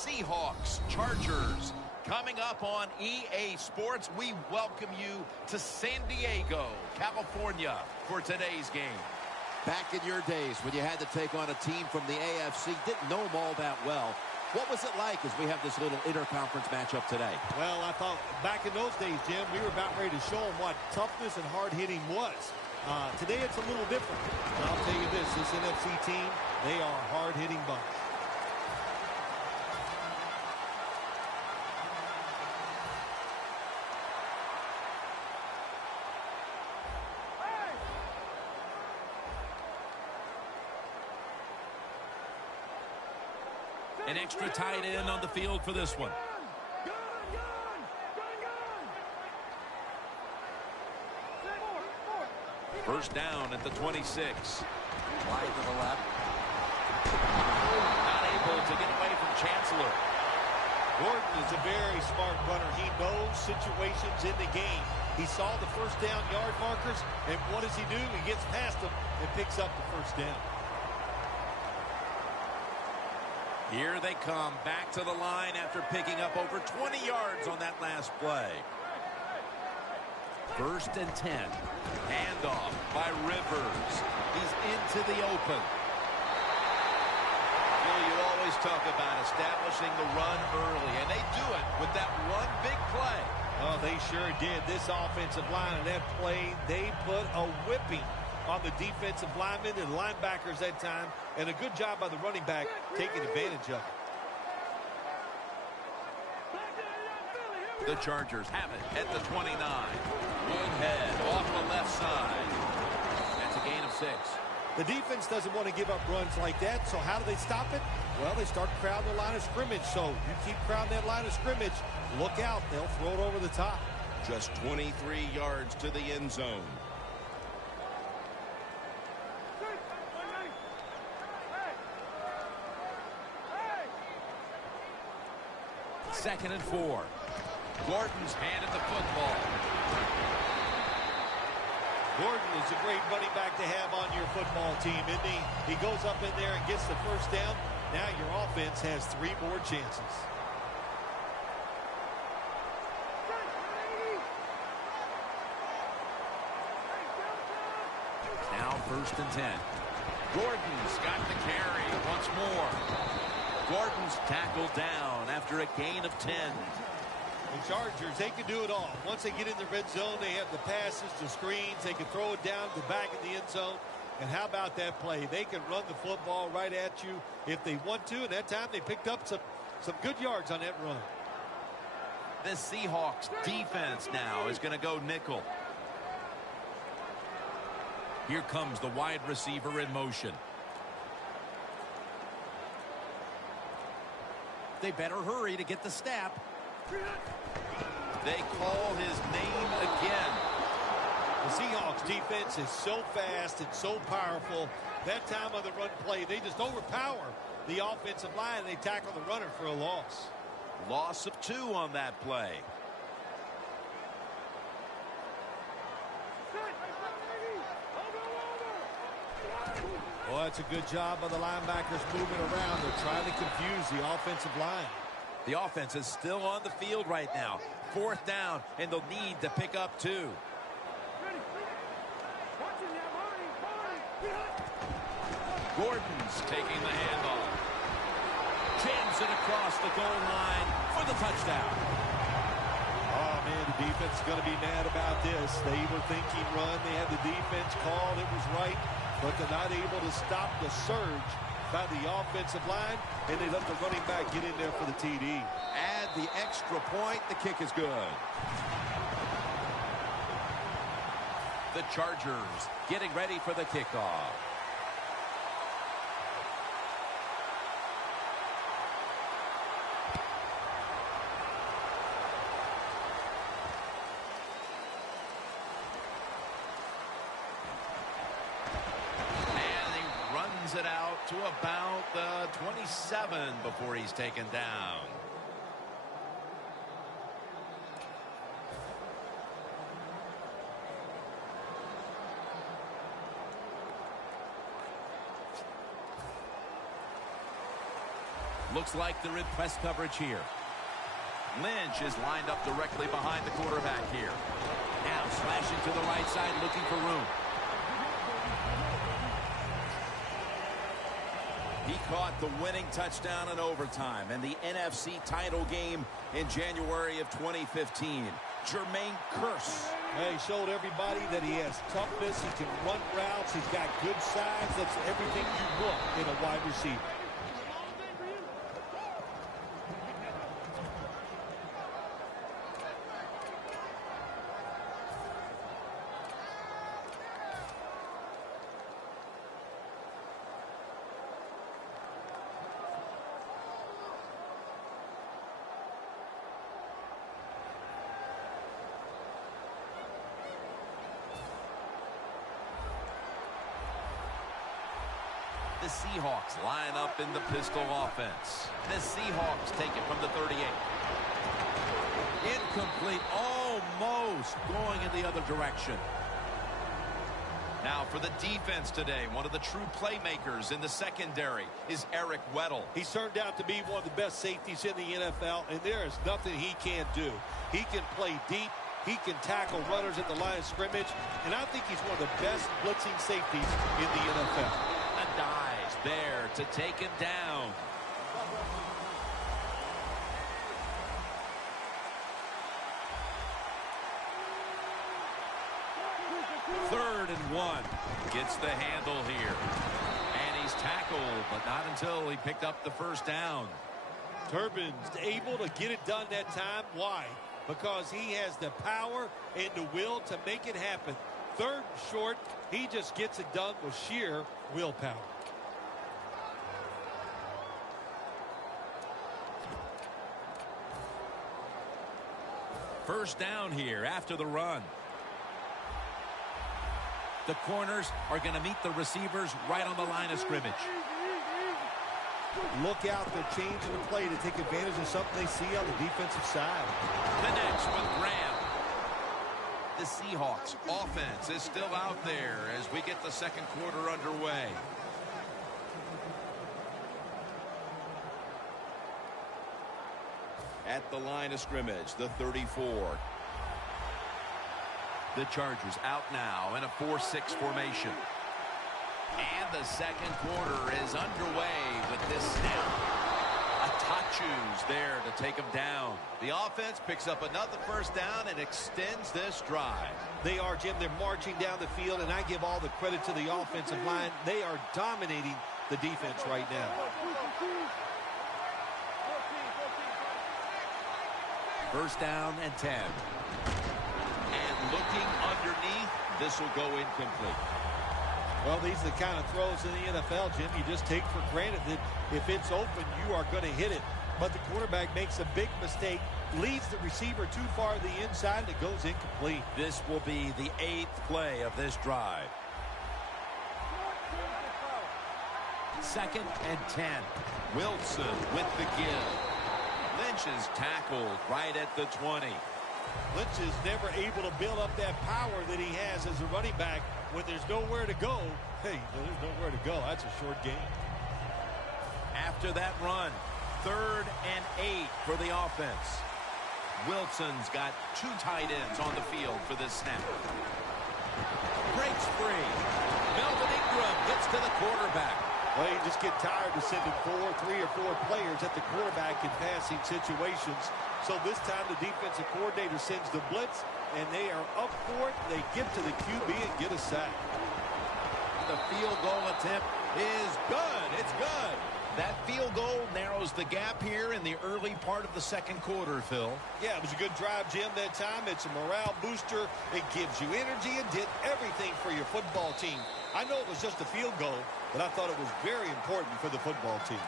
Seahawks, Chargers. Coming up on EA Sports, we welcome you to San Diego, California for today's game. Back in your days when you had to take on a team from the AFC, didn't know them all that well. What was it like as we have this little interconference matchup today? Well, I thought back in those days, Jim, we were about ready to show them what toughness and hard-hitting was. Today it's a little different. And I'll tell you this NFC team, they are a hard-hitting bunch. An extra tight end on the field for this one. First down at the 26. Wide to the left. Not able to get away from Chancellor. Gordon is a very smart runner. He knows situations in the game. He saw the first down yard markers, and what does he do? He gets past them and picks up the first down. Here they come back to the line after picking up over 20 yards on that last play. First and 10. Handoff by Rivers. He's into the open. You always talk about establishing the run early, and they do it with that one big play. Oh, they sure did. This offensive line and that play, they put a whipping on the defensive linemen and linebackers that time, and a good job by the running back taking advantage of it. The Chargers have it at the 29. Woodhead off the left side. That's a gain of 6. The defense doesn't want to give up runs like that, so how do they stop it? Well, they start crowding the line of scrimmage, so you keep crowding that line of scrimmage, look out, they'll throw it over the top. Just 23 yards to the end zone. Second and 4. Gordon's handed the football. Gordon is a great running back to have on your football team, isn't he? He goes up in there and gets the first down. Now your offense has 3 more chances. Now first and 10. Gordon's got the carry once more. Gordon's tackled down after a gain of 10. The Chargers, they can do it all. Once they get in the red zone, they have the passes, the screens. They can throw it down to the back of the end zone. And how about that play? They can run the football right at you if they want to. And that time they picked up some good yards on that run. The Seahawks defense now is going to go nickel. Here comes the wide receiver in motion. They better hurry to get the snap. They call his name again. The Seahawks defense is so fast and so powerful. That time on the run play, they just overpower the offensive line. They tackle the runner for a loss. Loss of 2 on that play. Well, that's a good job by the linebackers moving around. They're trying to confuse the offensive line. The offense is still on the field right now. 4th down, and they'll need to pick up 2. Gordon's taking the handoff. Jams it across the goal line for the touchdown. Oh, man, the defense is going to be mad about this. They were thinking run. They had the defense called. It was right, but they're not able to stop the surge by the offensive line, and they let the running back get in there for the TD. Add the extra point. The kick is good. The Chargers getting ready for the kickoff. It out to about the 27 before he's taken down. Looks like they're in press coverage here. Lynch is lined up directly behind the quarterback here. Now slashing to the right side, looking for room. He caught the winning touchdown in overtime and the NFC title game in January of 2015. Jermaine Kearse. He showed everybody that he has toughness. He can run routes. He's got good size. That's everything you want in a wide receiver. The Seahawks line up in the pistol offense. The Seahawks take it from the 38. Incomplete, almost going in the other direction. Now for the defense today, one of the true playmakers in the secondary is Eric Weddle. He's turned out to be one of the best safeties in the NFL, and there is nothing he can't do. He can play deep. He can tackle runners at the line of scrimmage, and I think he's one of the best blitzing safeties in the NFL. A dive there to take him down. Third and 1. Gets the handle here. And he's tackled, but not until he picked up the first down. Turbin's able to get it done that time. Why? Because he has the power and the will to make it happen. Third and short, he just gets it done with sheer willpower. First down here after the run. The corners are going to meet the receivers right on the line of scrimmage. Look out, they're changing the play to take advantage of something they see on the defensive side. Connects with Graham. The Seahawks offense is still out there as we get the second quarter underway. At the line of scrimmage, the 34. The Chargers out now in a 4-6 formation. And the second quarter is underway with this snap. Atachu's there to take him down. The offense picks up another first down and extends this drive. They are, Jim. They're marching down the field, and I give all the credit to the offensive line. They are dominating the defense right now. First down and 10. And looking underneath, this will go incomplete. Well, these are the kind of throws in the NFL, Jim, you just take for granted that if it's open, you are going to hit it. But the quarterback makes a big mistake, leads the receiver too far to the inside, and it goes incomplete. This will be the 8th play of this drive. Second and 10. Wilson with the give. Lynch is tackled right at the 20. Lynch is never able to build up that power that he has as a running back. When there's nowhere to go, hey, there's nowhere to go. That's a short game. After that run, 3rd and 8 for the offense. Wilson's got 2 tight ends on the field for this snap. Breaks free. Melvin Ingram gets to the quarterback. Well, you just get tired of sending 3 or 4 players at the quarterback in passing situations. So this time the defensive coordinator sends the blitz, and they are up for it. They get to the QB and get a sack. The field goal attempt is good. It's good. That field goal narrows the gap here in the early part of the second quarter, Phil. Yeah, it was a good drive, Jim, that time. It's a morale booster. It gives you energy and did everything for your football team. I know it was just a field goal, but I thought it was very important for the football team.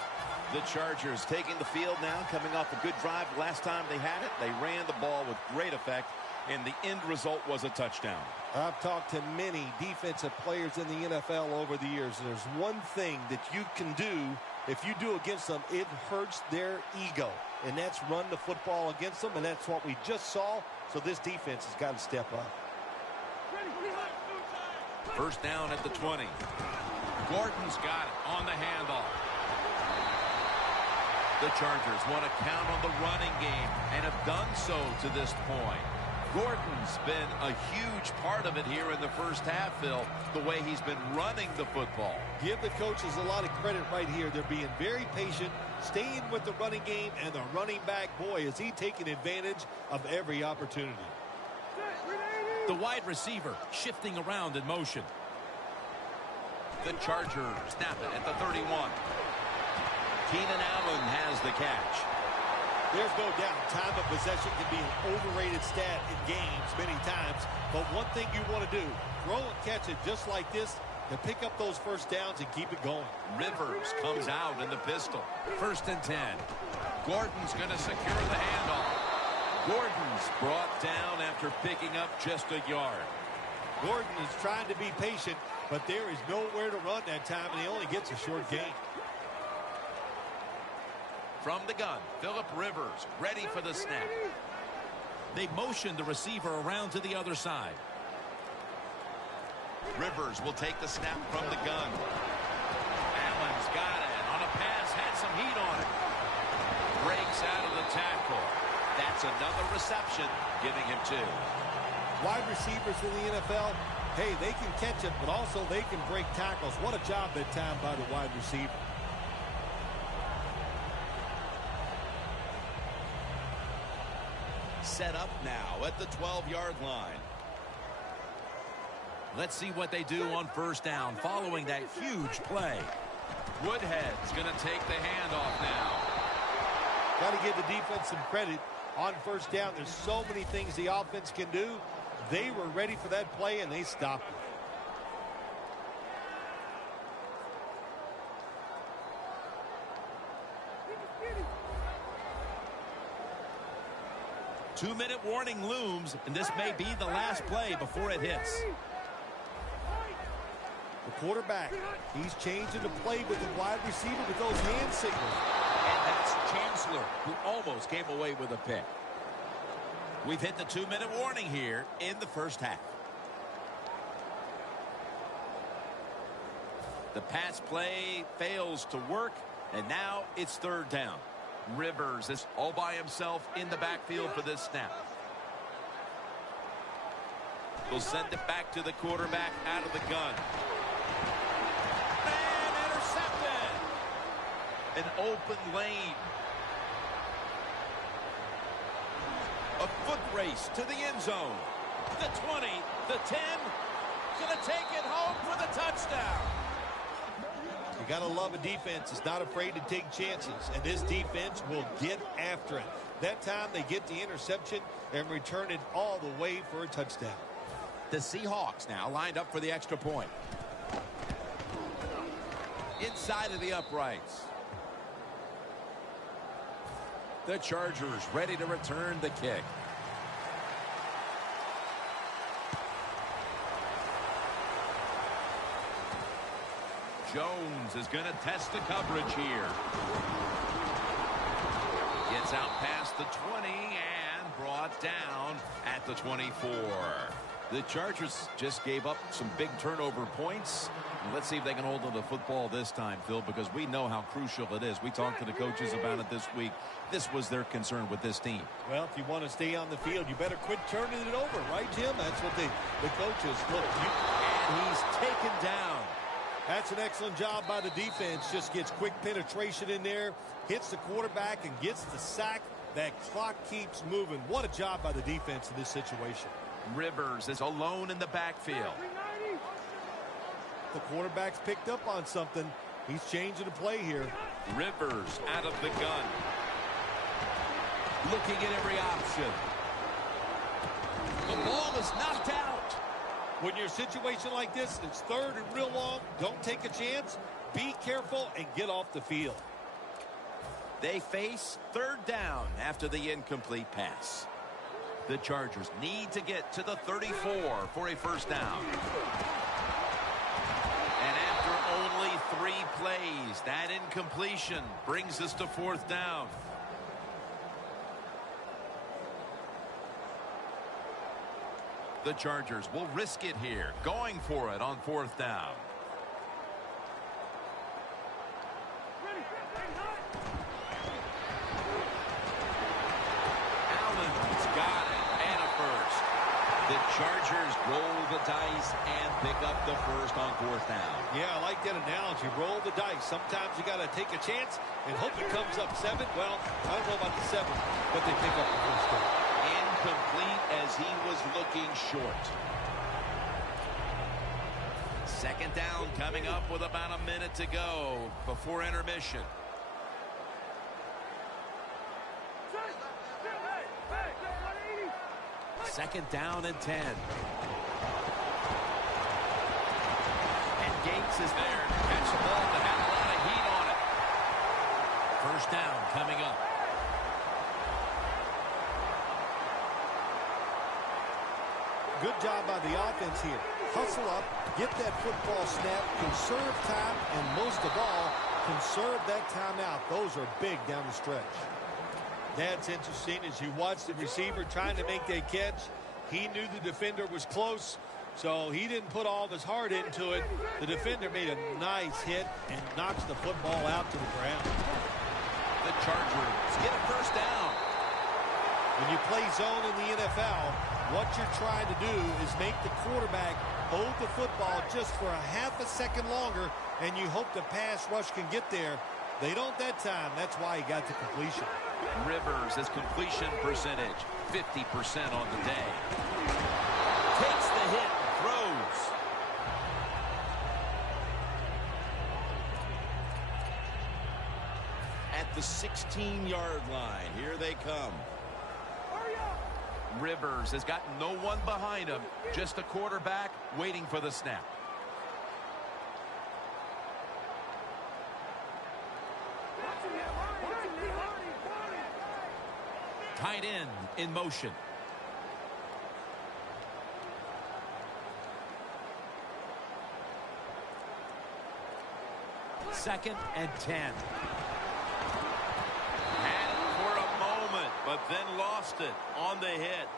The Chargers taking the field now, coming off a good drive. Last time they had it, they ran the ball with great effect, and the end result was a touchdown. I've talked to many defensive players in the NFL over the years. There's one thing that you can do. If you do against them, it hurts their ego, and that's run the football against them, and that's what we just saw. So this defense has got to step up. First down at the 20. Gordon's got it on the handoff. The Chargers want to count on the running game and have done so to this point. Gordon's been a huge part of it here in the first half, Phil, the way he's been running the football. Give the coaches a lot of credit right here. They're being very patient, staying with the running game, and the running back, boy, is he taking advantage of every opportunity. The wide receiver shifting around in motion. The Chargers snap it at the 31. Keenan Allen has the catch. There's no doubt time of possession can be an overrated stat in games many times, but one thing you want to do, throw and catch it just like this to pick up those first downs and keep it going. Rivers comes out in the pistol. 1st and 10. Gordon's going to secure the handoff. Gordon's brought down after picking up just a yard. Gordon is trying to be patient, but there is nowhere to run that time, and he only gets a short gain. From the gun, Phillip Rivers ready for the snap. They motion the receiver around to the other side. Rivers will take the snap from the gun. Allen's got it on a pass, had some heat on it. Breaks out of the tackle. That's another reception, giving him 2. Wide receivers in the NFL, hey, they can catch it, but also they can break tackles. What a job that time by the wide receiver. Set up now at the 12-yard line. Let's see what they do on 1st down following that huge play. Woodhead's going to take the handoff now. Got to give the defense some credit on 1st down. There's so many things the offense can do. They were ready for that play, and they stopped it. Two-minute warning looms, and this may be the last play before it hits. The quarterback, he's changing the play with the wide receiver with those hand signals. And that's Chancellor, who almost came away with a pick. We've hit the 2-minute warning here in the first half. The pass play fails to work, and now it's 3rd down. Rivers is all by himself in the backfield for this snap. They'll send it back to the quarterback out of the gun. And intercepted. An open lane. A foot race to the end zone. The 20, the 10. Gonna take it home for the touchdown. You got to love a defense that's not afraid to take chances, and this defense will get after it. That time they get the interception and return it all the way for a touchdown. The Seahawks now lined up for the extra point. Inside of the uprights. The Chargers ready to return the kick. Jones is going to test the coverage here. Gets out past the 20 and brought down at the 24. The Chargers just gave up some big turnover points. Let's see if they can hold on to the football this time, Phil, because we know how crucial it is. We talked to the coaches about it this week. This was their concern with this team. Well, if you want to stay on the field, you better quit turning it over, right, Jim? That's what the coaches look. And he's taken down. That's an excellent job by the defense. Just gets quick penetration in there, hits the quarterback, and gets the sack. That clock keeps moving. What a job by the defense in this situation. Rivers is alone in the backfield. The quarterback's picked up on something. He's changing the play here. Rivers out of the gun. Looking at every option. The ball is knocked out. When you're in a situation like this, it's 3rd and real long. Don't take a chance. Be careful and get off the field. They face 3rd down after the incomplete pass. The Chargers need to get to the 34 for a 1st down. And after only 3 plays, that incompletion brings us to 4th down. The Chargers will risk it here, going for it on 4th down. The Chargers roll the dice and pick up the first on 4th down. Yeah, I like that analogy. Roll the dice. Sometimes you got to take a chance and hope it comes up 7. Well, I don't know about the 7, but they pick up the first down. Incomplete as he was looking short. 2nd down coming up with about a minute to go before intermission. Second down and 10. And Gates is there to catch the ball that had a lot of heat on it. First down coming up. Good job by the offense here. Hustle up, get that football snap, conserve time, and most of all, conserve that timeout. Those are big down the stretch. That's interesting as you watch the receiver trying to make that catch. He knew the defender was close, so he didn't put all of his heart into it. The defender made a nice hit and knocks the football out to the ground. The Chargers get a first down. When you play zone in the NFL, what you're trying to do is make the quarterback hold the football just for a half a second longer, and you hope the pass rush can get there. They don't that time. That's why he got the completion. Rivers, his completion percentage, 50% on the day. Takes the hit, throws. At the 16-yard line, here they come. Rivers has got no one behind him, just a quarterback waiting for the snap. Tight end in motion. Second and 10. Had it for a moment, but then lost it on the hit.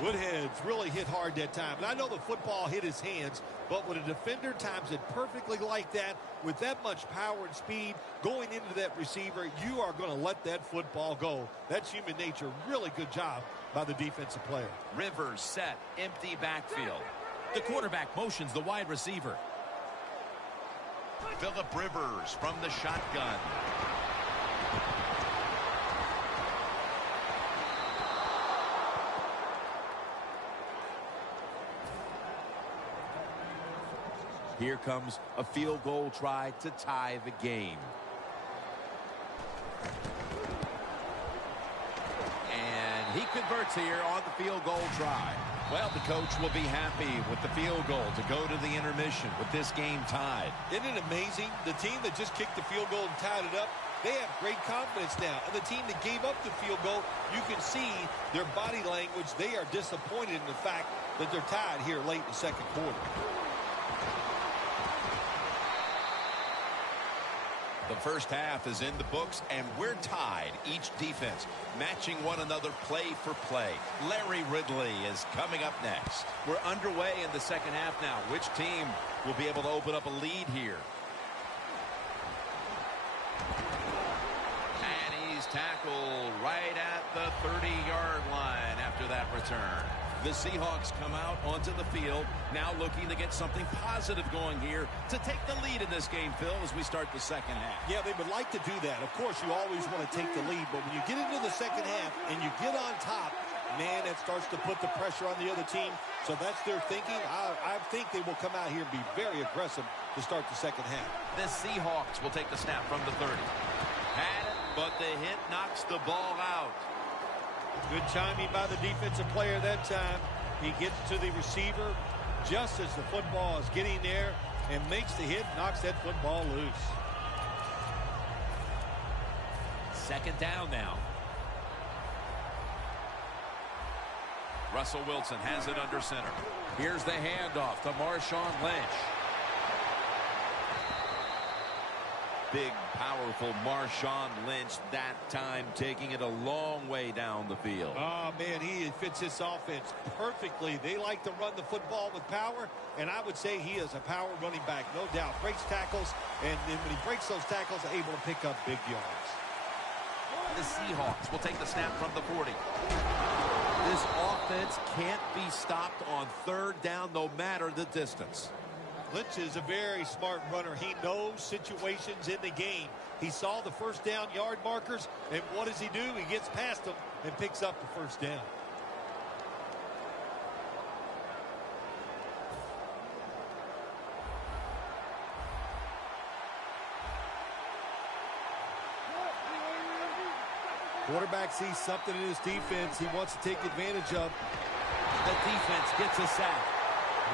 Woodhead's really hit hard that time. And I know the football hit his hands, but when a defender times it perfectly like that, with that much power and speed going into that receiver, you are going to let that football go. That's human nature. Really good job by the defensive player. Rivers set, empty backfield. The quarterback motions the wide receiver. Phillip Rivers from the shotgun. Here comes a field goal try to tie the game. And he converts here on the field goal try. Well, the coach will be happy with the field goal to go to the intermission with this game tied. Isn't it amazing? The team that just kicked the field goal and tied it up, they have great confidence now. And the team that gave up the field goal, you can see their body language. They are disappointed in the fact that they're tied here late in the second quarter. The first half is in the books, and we're tied. Each defense matching one another play for play. Larry Ridley is coming up next. We're underway in the second half now. Which team will be able to open up a lead here? And he's tackled right at the 30-yard line after that return. The Seahawks come out onto the field, now looking to get something positive going here to take the lead in this game, Phil, as we start the second half. Yeah, they would like to do that. Of course, you always want to take the lead, but when you get into the second half and you get on top, man, that starts to put the pressure on the other team. So that's their thinking. I think they will come out here and be very aggressive to start the second half. The Seahawks will take the snap from the 30. Had it, but the hit knocks the ball out. Good timing by the defensive player that time. He gets to the receiver just as the football is getting there and makes the hit, knocks that football loose. Second down now. Russell Wilson has it under center. Here's the handoff to Marshawn Lynch. Big, powerful Marshawn Lynch that time, taking it a long way down the field. Oh, man, he fits this offense perfectly. They like to run the football with power, and I would say he is a power running back, no doubt. Breaks tackles, and then when he breaks those tackles, able to pick up big yards. The Seahawks will take the snap from the 40. This offense can't be stopped on third down no matter the distance. Lynch is a very smart runner. He knows situations in the game. He saw the first down yard markers, and what does he do? He gets past them and picks up the first down. Quarterback sees something in his defense he wants to take advantage of. The defense gets a sack.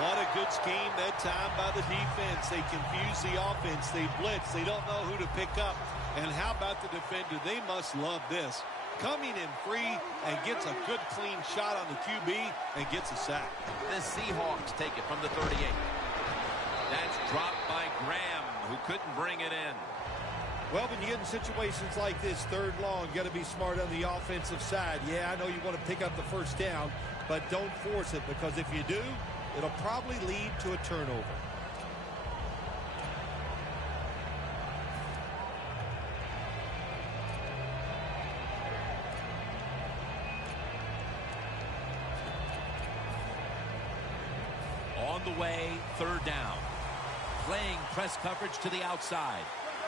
What a good scheme that time by the defense. They confuse the offense. They blitz. They don't know who to pick up. And how about the defender? They must love this. Coming in free and gets a good clean shot on the QB and gets a sack. The Seahawks take it from the 38. That's dropped by Graham, who couldn't bring it in. Well, when you get in situations like this, third long, you got to be smart on the offensive side. Yeah, I know you want to pick up the first down, but don't force it, because if you do, it'll probably lead to a turnover. On the way, third down. Playing press coverage to the outside.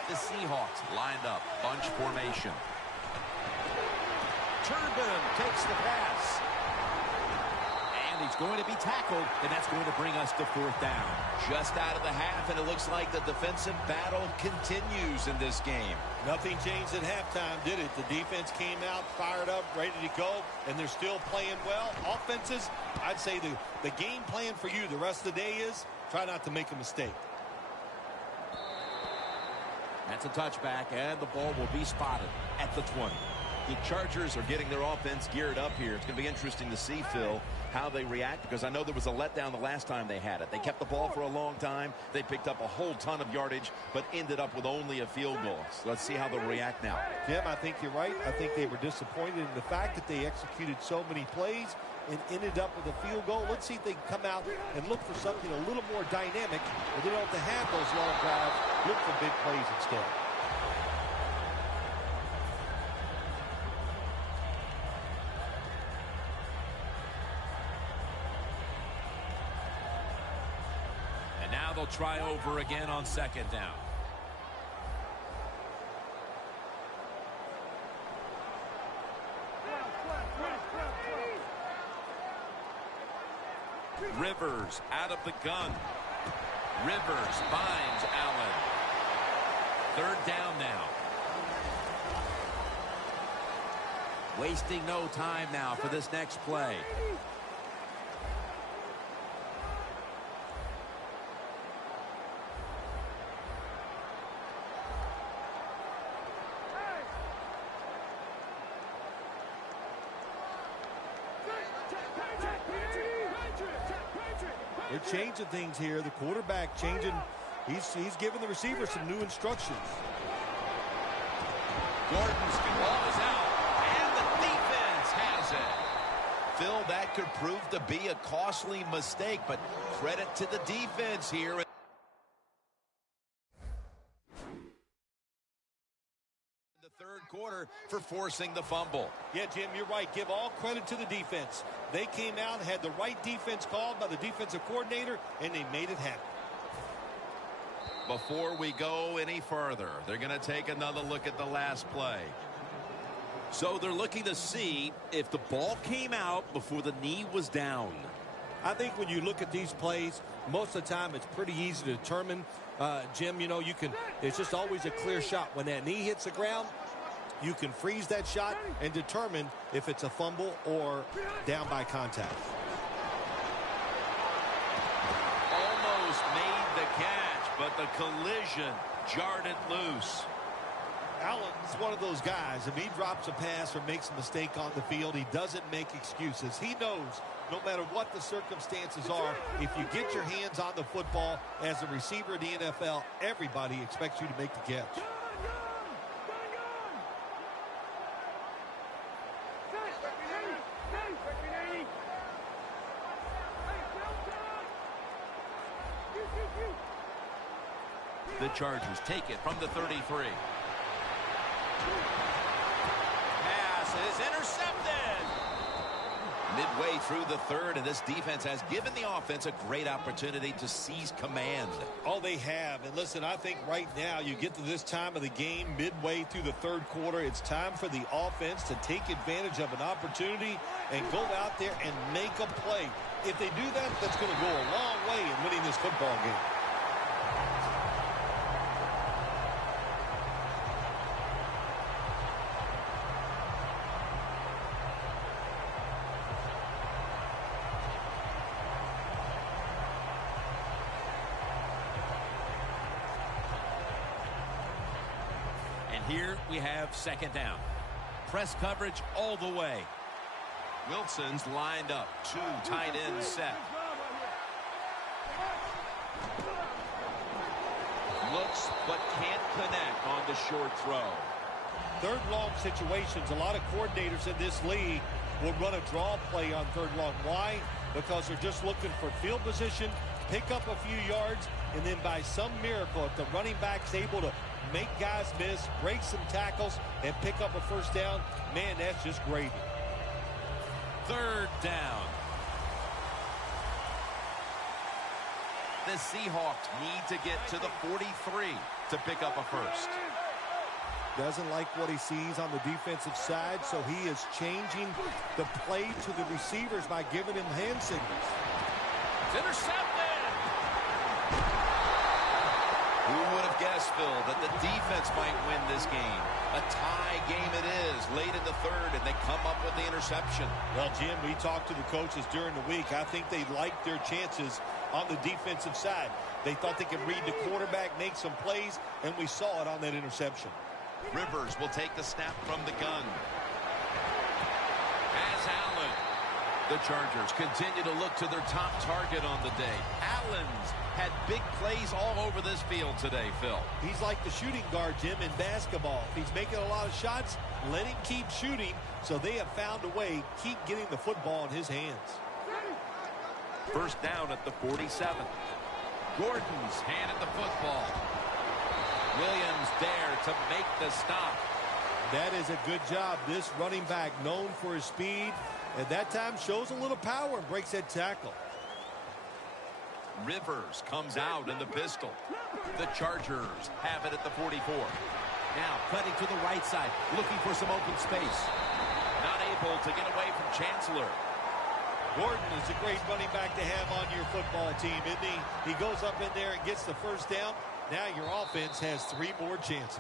The Seahawks lined up, bunch formation. Turbin takes the pass. And he's going to be tackled, and that's going to bring us to fourth down. Just out of the half, and it looks like the defensive battle continues in this game. Nothing changed at halftime, did it? The defense came out, fired up, ready to go, and they're still playing well. Offenses, I'd say the game plan for you the rest of the day is try not to make a mistake. That's a touchback, and the ball will be spotted at the 20. The Chargers are getting their offense geared up here. It's going to be interesting to see, Phil, how they react, because I know there was a letdown the last time they had it. They kept the ball for a long time. They picked up a whole ton of yardage, but ended up with only a field goal. So let's see how they'll react now. Jim, I think you're right. I think they were disappointed in the fact that they executed so many plays and ended up with a field goal. Let's see if they can come out and look for something a little more dynamic, where they don't have to have those long drives. Look for big plays instead. And now they'll try over again on second down. Rivers out of the gun. Rivers finds Allen. Third down now. Wasting no time now for this next play. They're changing things here. The quarterback changing. He's giving the receiver some new instructions. Gordon's ball is out, and the defense has it. Phil, that could prove to be a costly mistake, but credit to the defense here. Third quarter for forcing the fumble. Yeah, Jim, you're right. Give all credit to the defense. They came out, had the right defense called by the defensive coordinator, and they made it happen. Before we go any further, they're going to take another look at the last play. So they're looking to see if the ball came out before the knee was down. I think when you look at these plays, most of the time it's pretty easy to determine. Jim, you know, it's just always a clear shot. When that knee hits the ground, you can freeze that shot and determine if it's a fumble or down by contact. Almost made the catch, but the collision jarred it loose. Allen's one of those guys. If he drops a pass or makes a mistake on the field, he doesn't make excuses. He knows no matter what the circumstances are, if you get your hands on the football as a receiver in the NFL, everybody expects you to make the catch. The Chargers take it from the 33. Pass is intercepted. Midway through the third, and this defense has given the offense a great opportunity to seize command. Oh, they have. And listen, I think right now you get to this time of the game, midway through the third quarter, it's time for the offense to take advantage of an opportunity and go out there and make a play. If they do that, that's going to go a long way in winning this football game. Here we have second down. Press coverage all the way. Wilson's lined up. Two tight ends set. Looks but can't connect on the short throw. Third long situations, a lot of coordinators in this league will run a draw play on third long. Why? Because they're just looking for field position, pick up a few yards, and then by some miracle, if the running back's able to make guys miss, break some tackles, and pick up a first down, man, that's just gravy. Third down. The Seahawks need to get to the 43 to pick up a first. Doesn't like what he sees on the defensive side, so he is changing the play to the receivers by giving him hand signals. It's intercepted. Who would have guessed, Phil, that the defense might win this game? A tie game it is, late in the third, and they come up with the interception. Well, Jim, we talked to the coaches during the week. I think they liked their chances on the defensive side. They thought they could read the quarterback, make some plays, and we saw it on that interception. Rivers will take the snap from the gun. As Allen. The Chargers continue to look to their top target on the day. Allen's had big plays all over this field today, Phil. He's like the shooting guard, Jim, in basketball. If he's making a lot of shots, let him keep shooting. So they have found a way, keep getting the football in his hands. First down at the 47. Gordon's handed the football. Williams there to make the stop. That is a good job. This running back, known for his speed, at that time shows a little power and breaks that tackle. Rivers comes out in the pistol. The Chargers have it at the 44. Now cutting to the right side, looking for some open space. Not able to get away from Chancellor. Gordon is a great running back to have on your football team, isn't he? He goes up in there and gets the first down. Now your offense has 3 more chances.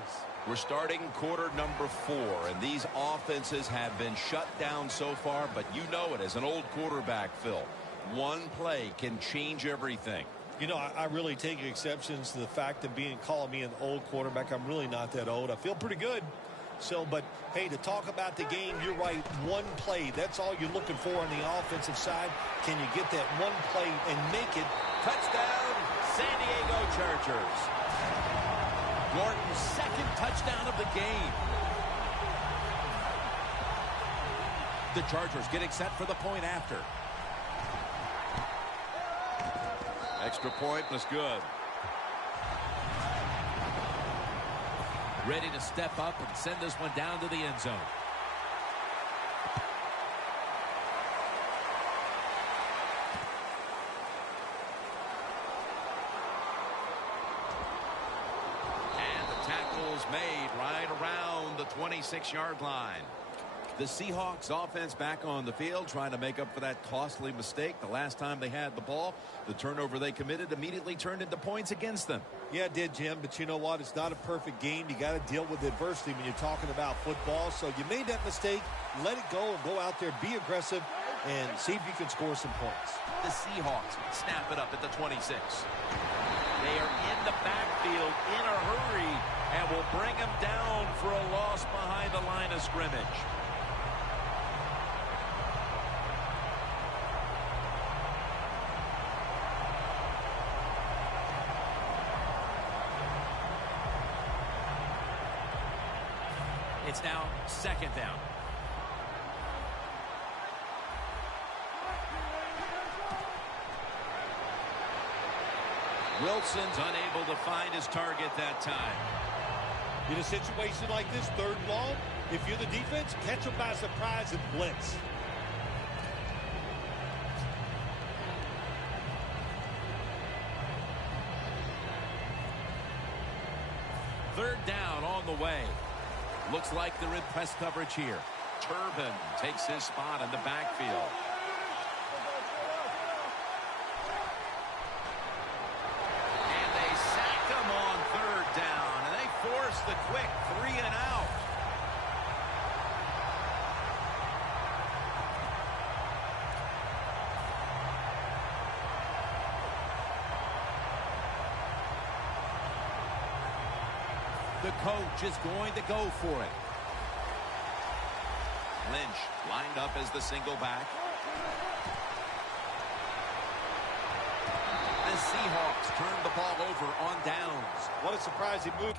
We're starting quarter number 4, and these offenses have been shut down so far, but you know it as an old quarterback, Phil. One play can change everything. You know, I really take exceptions to the fact of calling me an old quarterback. I'm really not that old. I feel pretty good. So, but, hey, to talk about the game, you're right. One play, that's all you're looking for on the offensive side. Can you get that one play and make it? Touchdown, San Diego Chargers. Gordon's second touchdown of the game. The Chargers getting set for the point after. Extra point was good. Ready to step up and send this one down to the end zone. Made right around the 26-yard line. The Seahawks offense back on the field trying to make up for that costly mistake the last time they had the ball. The turnover they committed immediately turned into points against them. Yeah, it did, Jim, but you know what? It's not a perfect game. You got to deal with adversity when you're talking about football. So you made that mistake, let it go, and go out there, be aggressive, and see if you can score some points. The Seahawks snap it up at the 26. They are in the backfield in a hurry and will bring him down for a loss behind the line of scrimmage. It's now second down. Wilson's unable to find his target that time. In a situation like this, third and long, if you're the defense, catch them by surprise and blitz. Third down on the way. Looks like they're in press coverage here. Turbin takes his spot in the backfield. And they sack him on third down, and they force the quick 3 and out. The coach is going to go for it. Lynch lined up as the single back. The Seahawks turn the ball over on downs. What a surprising move.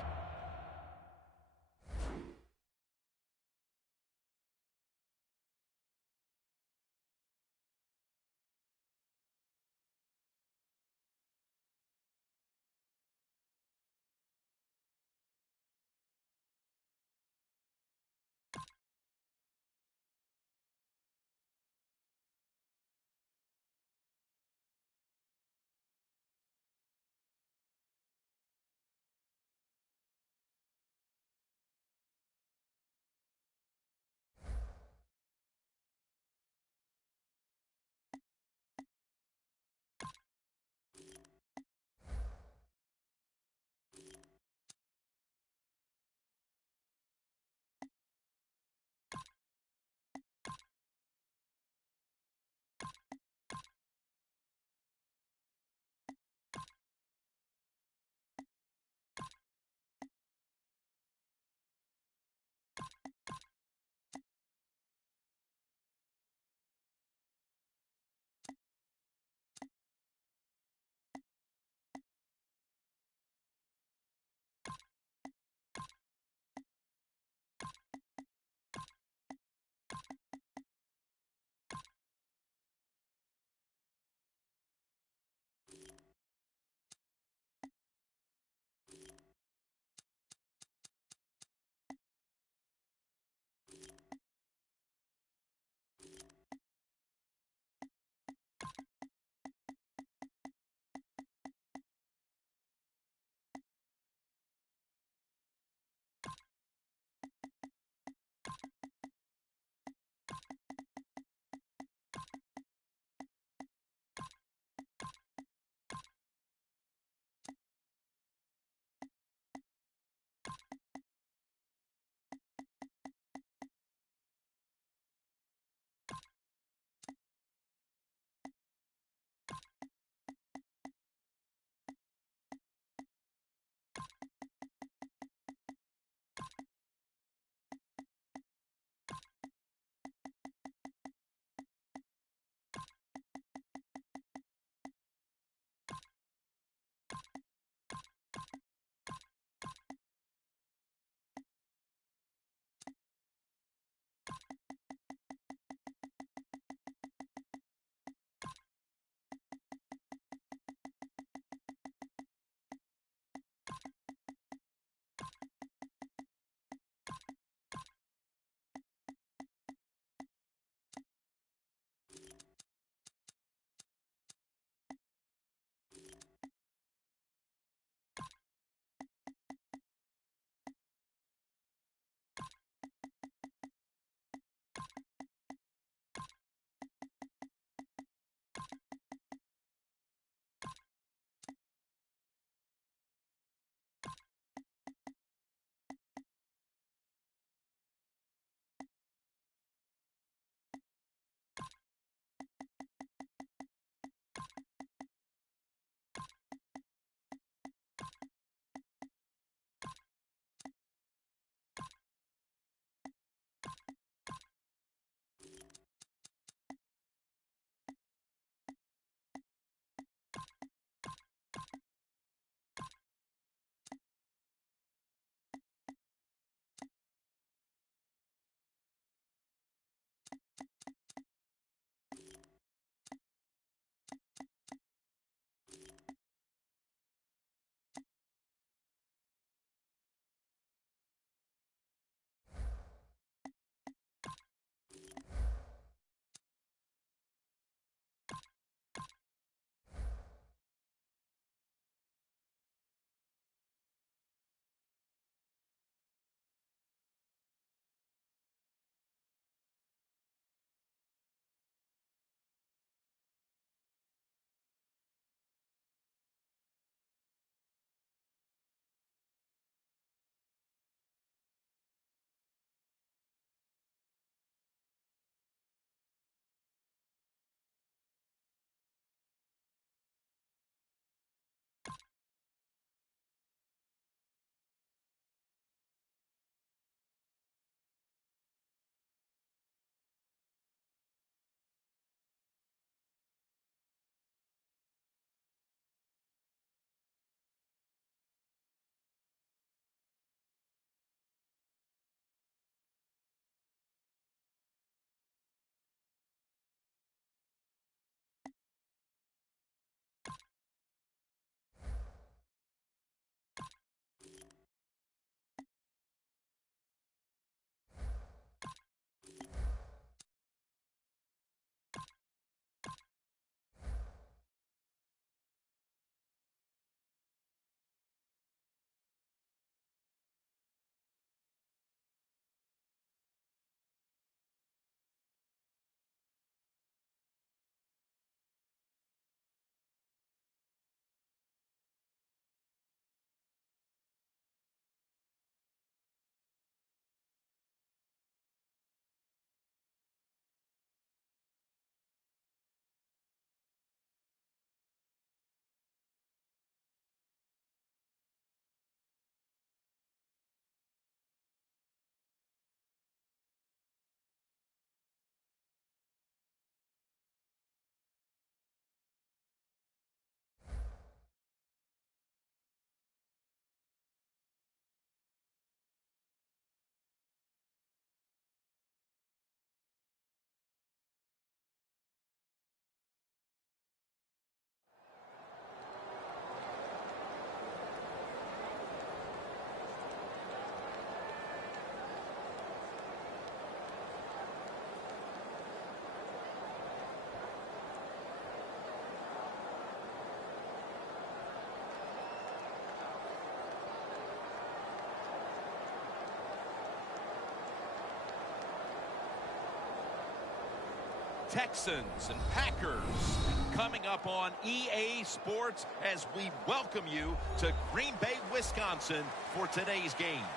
Texans and Packers coming up on EA Sports as we welcome you to Green Bay, Wisconsin for today's game.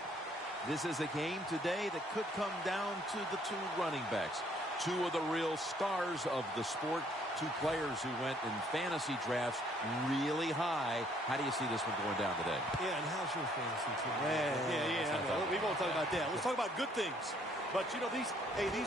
This is a game today that could come down to the two running backs. Two of the real stars of the sport. Two players who went in fantasy drafts really high. How do you see this one going down today? Yeah, and how's your fantasy team? Yeah. We won't talk about that. Let's talk about good things. But, you know, these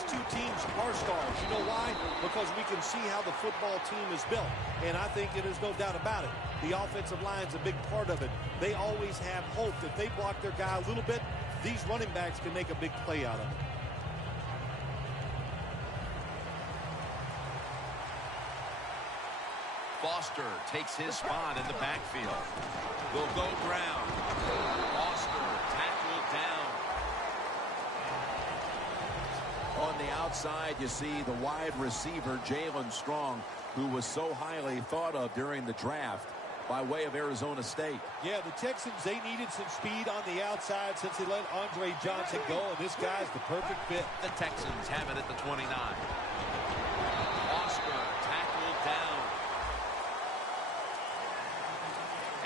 two teams are stars. You know why? Because we can see how the football team is built. And I think there's no doubt about it. The offensive line's a big part of it. They always have hope. If they block their guy a little bit, these running backs can make a big play out of it. Foster takes his spot in the backfield. Will go ground. Foster tackled down. On the outside, you see the wide receiver, Jalen Strong, who was so highly thought of during the draft by way of Arizona State. Yeah, the Texans, they needed some speed on the outside since they let Andre Johnson go, and this guy's the perfect fit. The Texans have it at the 29. Foster tackled down.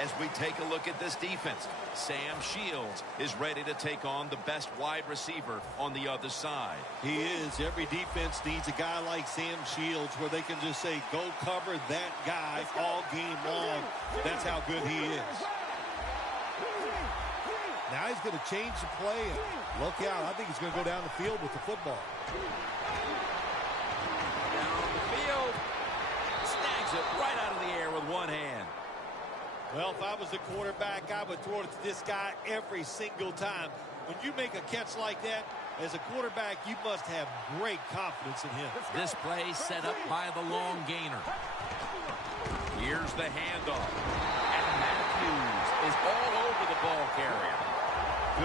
As we take a look at this defense, Sam Shields is ready to take on the best wide receiver on the other side. He is. Every defense needs a guy like Sam Shields where they can just say, go cover that guy all game long. That's how good he is. Now he's going to change the play, and look out. I think he's going to go down the field with the football. Down the field. Snags it right out of the air with one hand. Well, if I was the quarterback, I would throw it to this guy every single time. When you make a catch like that, as a quarterback, you must have great confidence in him. This play set up by the long gainer. Here's the handoff. And Matthews is all over the ball carrier.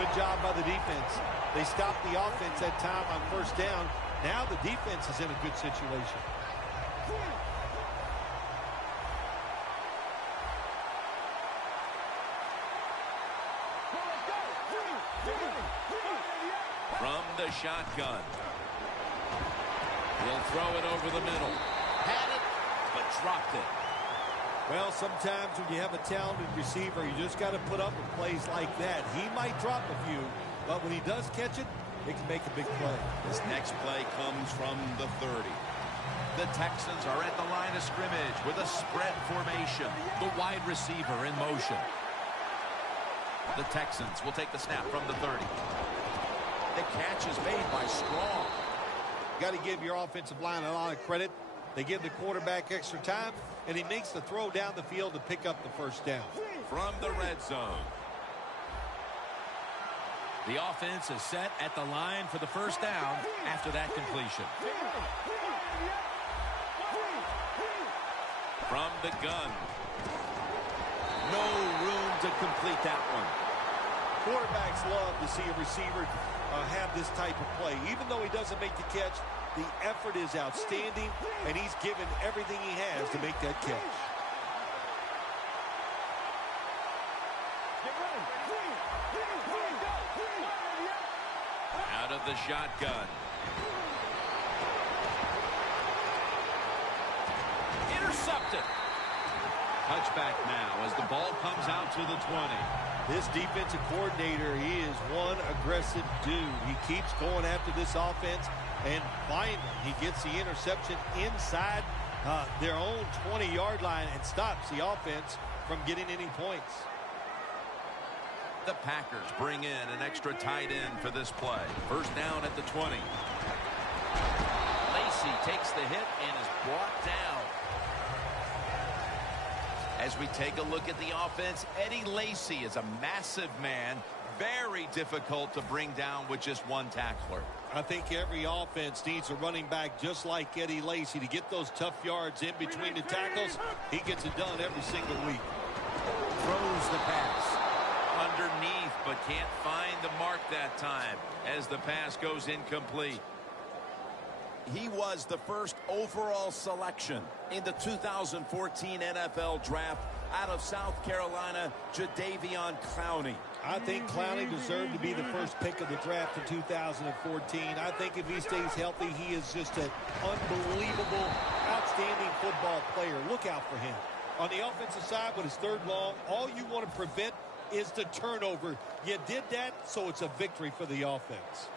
Good job by the defense. They stopped the offense that time on first down. Now the defense is in a good situation. From the shotgun. He'll throw it over the middle. Had it, but dropped it. Well, sometimes when you have a talented receiver, you just got to put up with plays like that. He might drop a few, but when he does catch it, it can make a big play. This next play comes from the 30. The Texans are at the line of scrimmage with a spread formation. The wide receiver in motion. The Texans will take the snap from the 30. The catch is made by Strong. You got to give your offensive line a lot of credit. They give the quarterback extra time, and he makes the throw down the field to pick up the first down. From the red zone. The offense is set at the line for the first down after that completion. From the gun. No room to complete that one. Quarterbacks love to see a receiver have this type of play. Even though he doesn't make the catch, the effort is outstanding, and he's given everything he has to make that catch. Out of the shotgun. Intercepted. Touchback now as the ball comes out to the 20. This defensive coordinator, he is one aggressive dude. He keeps going after this offense, and finally he gets the interception inside their own 20-yard line and stops the offense from getting any points. The Packers bring in an extra tight end for this play. First down at the 20. Lacy takes the hit and is brought down. As we take a look at the offense, Eddie Lacy is a massive man, very difficult to bring down with just one tackler. I think every offense needs a running back just like Eddie Lacy to get those tough yards in between the tackles. He gets it done every single week. Throws the pass. Underneath, but can't find the mark that time as the pass goes incomplete. He was the first overall selection in the 2014 NFL Draft out of South Carolina, Jadeveon. I think Clowney deserved to be the first pick of the draft in 2014. I think if he stays healthy, he is just an unbelievable, outstanding football player. Look out for him. On the offensive side with his third long, all you want to prevent is the turnover. You did that, so it's a victory for the offense.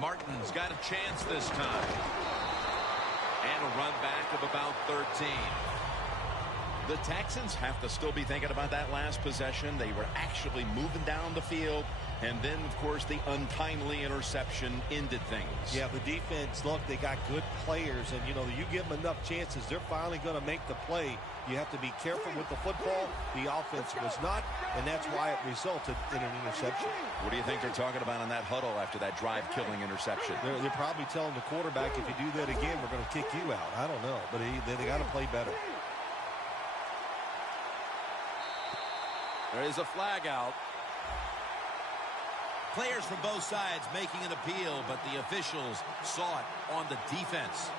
Martin's got a chance this time. And a run back of about 13. The Texans have to still be thinking about that last possession. They were actually moving down the field. And then, of course, the untimely interception ended things. Yeah, the defense, look, they got good players. And, you know, you give them enough chances, they're finally going to make the play. You have to be careful with the football. The offense was not, and that's why it resulted in an interception. What do you think they're talking about in that huddle after that drive-killing interception? They're probably telling the quarterback, if you do that again, we're going to kick you out. I don't know, but they got to play better. There is a flag out. Players from both sides making an appeal, but the officials saw it on the defense.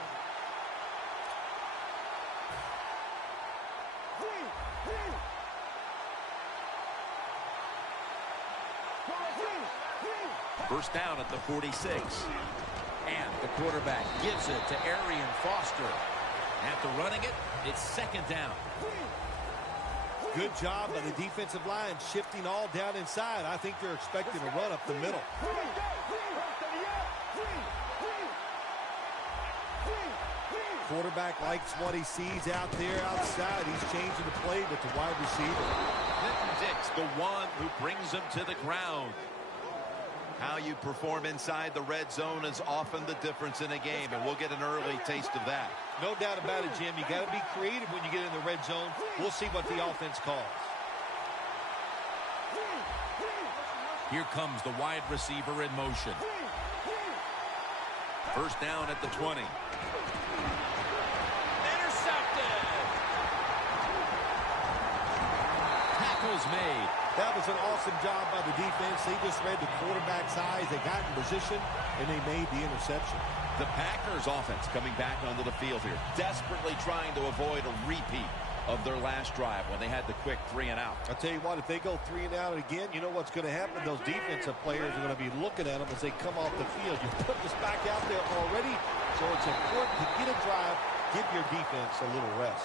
First down at the 46. And the quarterback gives it to Arian Foster. After running it, it's second down. Good job by the defensive line shifting all down inside. I think they're expecting a run up the middle. Quarterback likes what he sees out there outside. He's changing the play with the wide receiver. Clinton Dix, the one who brings him to the ground. How you perform inside the red zone is often the difference in a game, and we'll get an early taste of that. No doubt about it, Jim. You got to be creative when you get in the red zone. We'll see what the offense calls. Here comes the wide receiver in motion. First down at the 20. Intercepted! Tackle's made. That was an awesome job by the defense. They just read the quarterback's eyes. They got in position, and they made the interception. The Packers offense coming back onto the field here, desperately trying to avoid a repeat of their last drive when they had the quick 3 and out. I'll tell you what, if they go 3 and out again, you know what's going to happen? Those defensive players are going to be looking at them as they come off the field. You put this back out there already, so it's important to get a drive, give your defense a little rest.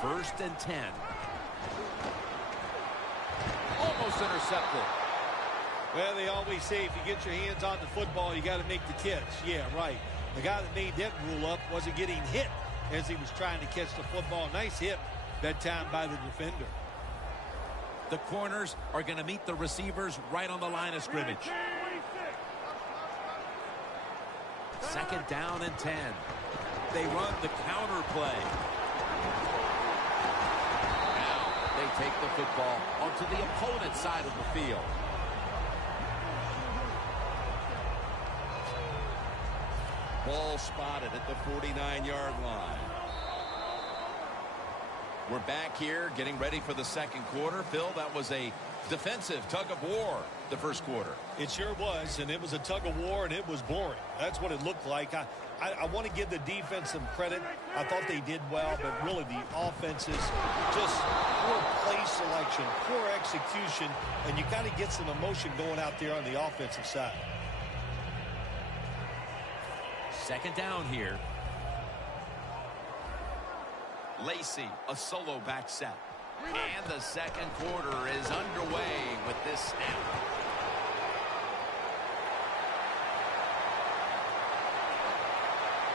First and 10. Almost intercepted. Well, they always say if you get your hands on the football, you got to make the catch. Yeah, right. The guy that made that rule up wasn't getting hit as he was trying to catch the football. Nice hit that time by the defender. The corners are going to meet the receivers right on the line of scrimmage. Second down and 10. They run the counter play. They take the football onto the opponent's side of the field. Ball spotted at the 49-yard line. We're back here getting ready for the second quarter. Phil, that was a defensive tug of war the first quarter. It sure was, and it was a tug of war, and it was boring. That's what it looked like. I want to give the defense some credit. I thought they did well, but really the offenses, just poor play selection, poor execution, and you got to get some emotion going out there on the offensive side. Second down here. Lacey, a solo back set. And the second quarter is underway with this snap.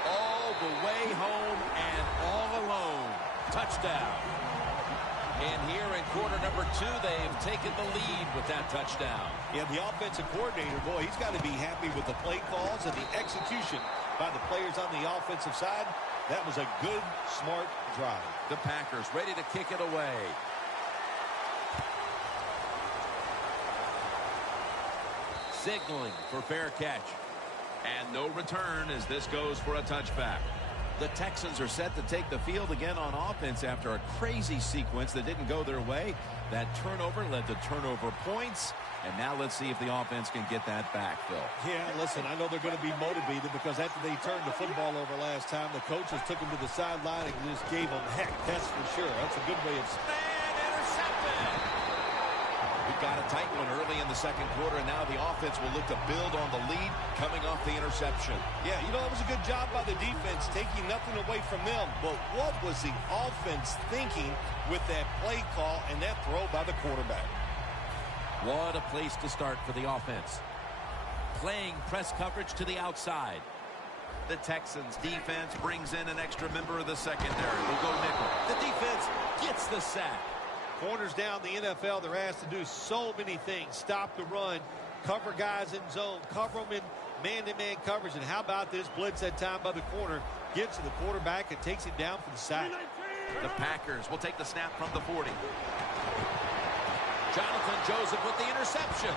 All the way home and all alone. Touchdown. And here in quarter number 2, they've taken the lead with that touchdown. Yeah, the offensive coordinator, boy, he's got to be happy with the play calls and the execution by the players on the offensive side. That was a good, smart drive. The Packers ready to kick it away. signaling for fair catch. And no return as this goes for a touchback. The Texans are set to take the field again on offense after a crazy sequence that didn't go their way. That turnover led to turnover points. And now let's see if the offense can get that back, Phil. Yeah, listen, I know they're going to be motivated because after they turned the football over last time, the coaches took them to the sideline and just gave them heck. That's for sure. That's a good way of... And intercepted. We got a tight one early in the second quarter, and now the offense will look to build on the lead coming off the interception. Yeah, you know, it was a good job by the defense taking nothing away from them. But what was the offense thinking with that play call and that throw by the quarterback? What a place to start for the offense. Playing press coverage to the outside. The Texans defense brings in an extra member of the secondary. We'll go nickel. The defense gets the sack. Corners down the NFL, they're asked to do so many things. Stop the run, cover guys in zone, cover them in man-to-man coverage. And how about this blitz that time by the corner? Gets to the quarterback and takes him down for the sack. The Packers will take the snap from the 40. Jonathan Joseph with the interception.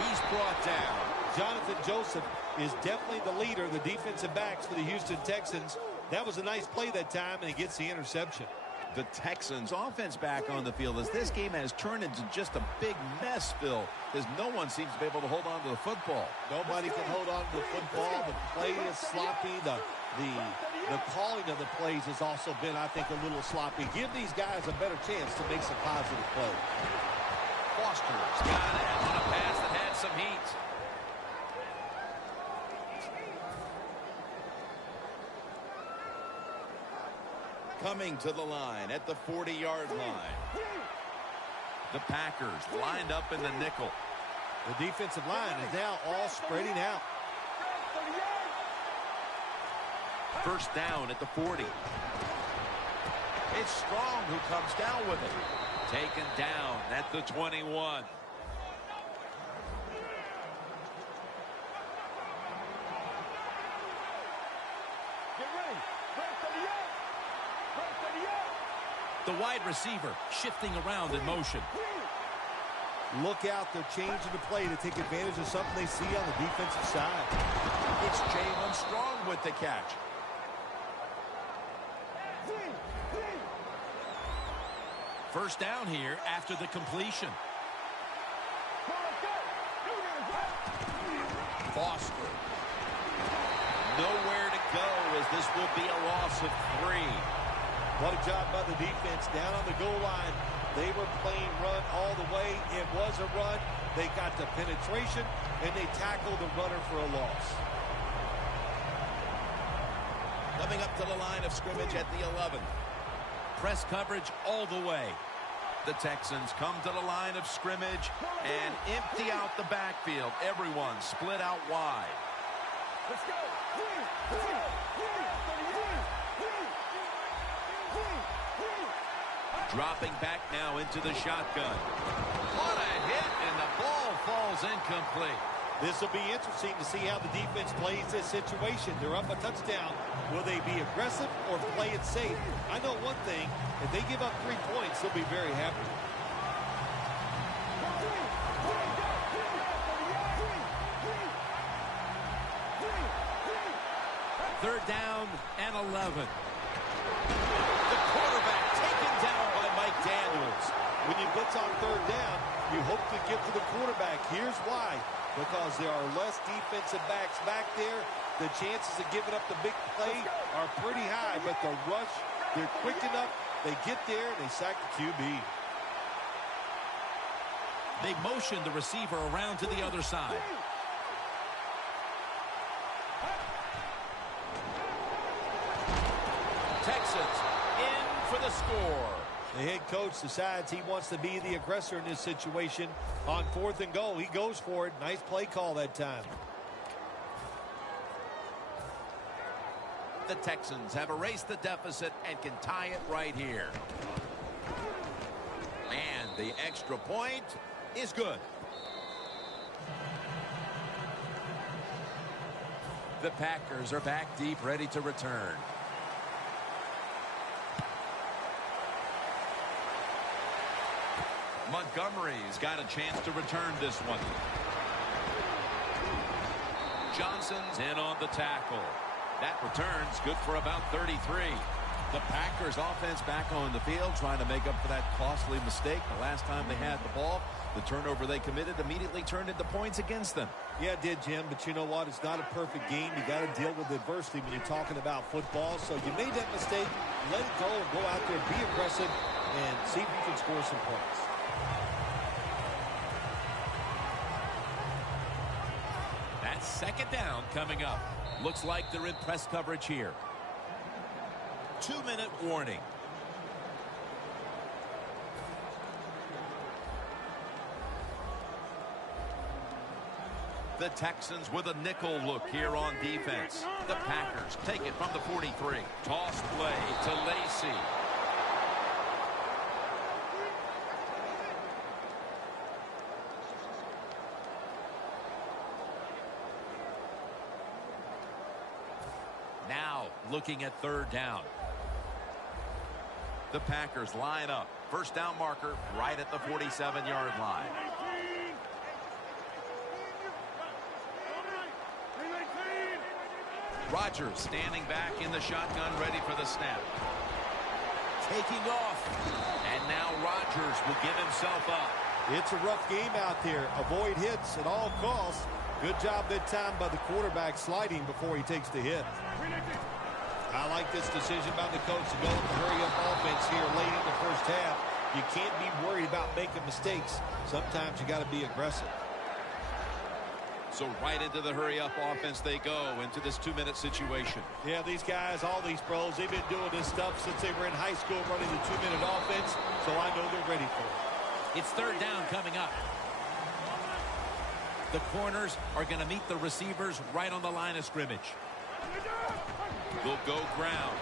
He's brought down. Jonathan Joseph is definitely the leader of the defensive backs for the Houston Texans. That was a nice play that time, and he gets the interception. The Texans offense back on the field as this game has turned into just a big mess, Phil, as no one seems to be able to hold on to the football. Nobody can hold on to the football. The play is sloppy. The calling of the plays has also been, I think, a little sloppy. Give these guys a better chance to make some positive plays. Foster's got it on a pass that had some heat. Coming to the line at the 40-yard line. The Packers lined up in the nickel. The defensive line is now all spreading out. First down at the 40. It's Strong who comes down with it. Taken down at the 21. The wide receiver shifting around in motion. Look out, they're changing the play to take advantage of something they see on the defensive side. It's Jalen Strong with the catch. First down here after the completion. Foster. Nowhere to go as this will be a loss of 3. What a job by the defense down on the goal line. They were playing run all the way. It was a run. They got the penetration, and they tackled the runner for a loss. Coming up to the line of scrimmage at the 11. Press coverage all the way. The Texans come to the line of scrimmage and empty out the backfield. Everyone split out wide. Let's go. Dropping back now into the shotgun. What a hit, and the ball falls incomplete. This will be interesting to see how the defense plays this situation. They're up a touchdown. Will they be aggressive or play it safe? I know one thing. If they give up 3 points, they'll be very happy. Third down and 11. The quarterback taken down by Mike Daniels. When you blitz on third down, you hope to get to the quarterback. Here's why. Because there are less defensive backs back there. The chances of giving up the big play are pretty high. But the rush, they're quick enough. They get there, and they sack the QB. They motion the receiver around to the other side. Texans in for the score. The head coach decides he wants to be the aggressor in this situation. On 4th and goal, he goes for it. Nice play call that time. The Texans have erased the deficit and can tie it right here. And the extra point is good. The Packers are back deep, ready to return. Montgomery's got a chance to return this one. Johnson's in on the tackle. That return's good for about 33. The Packers offense back on the field trying to make up for that costly mistake the last time they had the ball. The turnover they committed immediately turned into points against them. Yeah, it did, Jim, but you know what? It's not a perfect game. You got to deal with adversity when you're talking about football. So you made that mistake, let it go, and go out there, be aggressive, and see if you can score some points. That's second down coming up. Looks like they're in press coverage here. 2-minute warning. The Texans with a nickel look here on defense. The Packers take it from the 43. Toss play to Lacy. Now looking at third down. The Packers line up. First down marker right at the 47-yard line. Rodgers standing back in the shotgun, ready for the snap. Taking off. And now Rodgers will give himself up. It's a rough game out there. Avoid hits at all costs. Good job that time by the quarterback sliding before he takes the hit. I like this decision by the coach to go with the hurry-up offense here late in the first half. You can't be worried about making mistakes. Sometimes you got to be aggressive. So right into the hurry-up offense they go into this 2-minute situation. Yeah, these guys, all these pros, they've been doing this stuff since they were in high school running the 2-minute offense, so I know they're ready for it. It's third down coming up. The corners are going to meet the receivers right on the line of scrimmage. They'll go ground.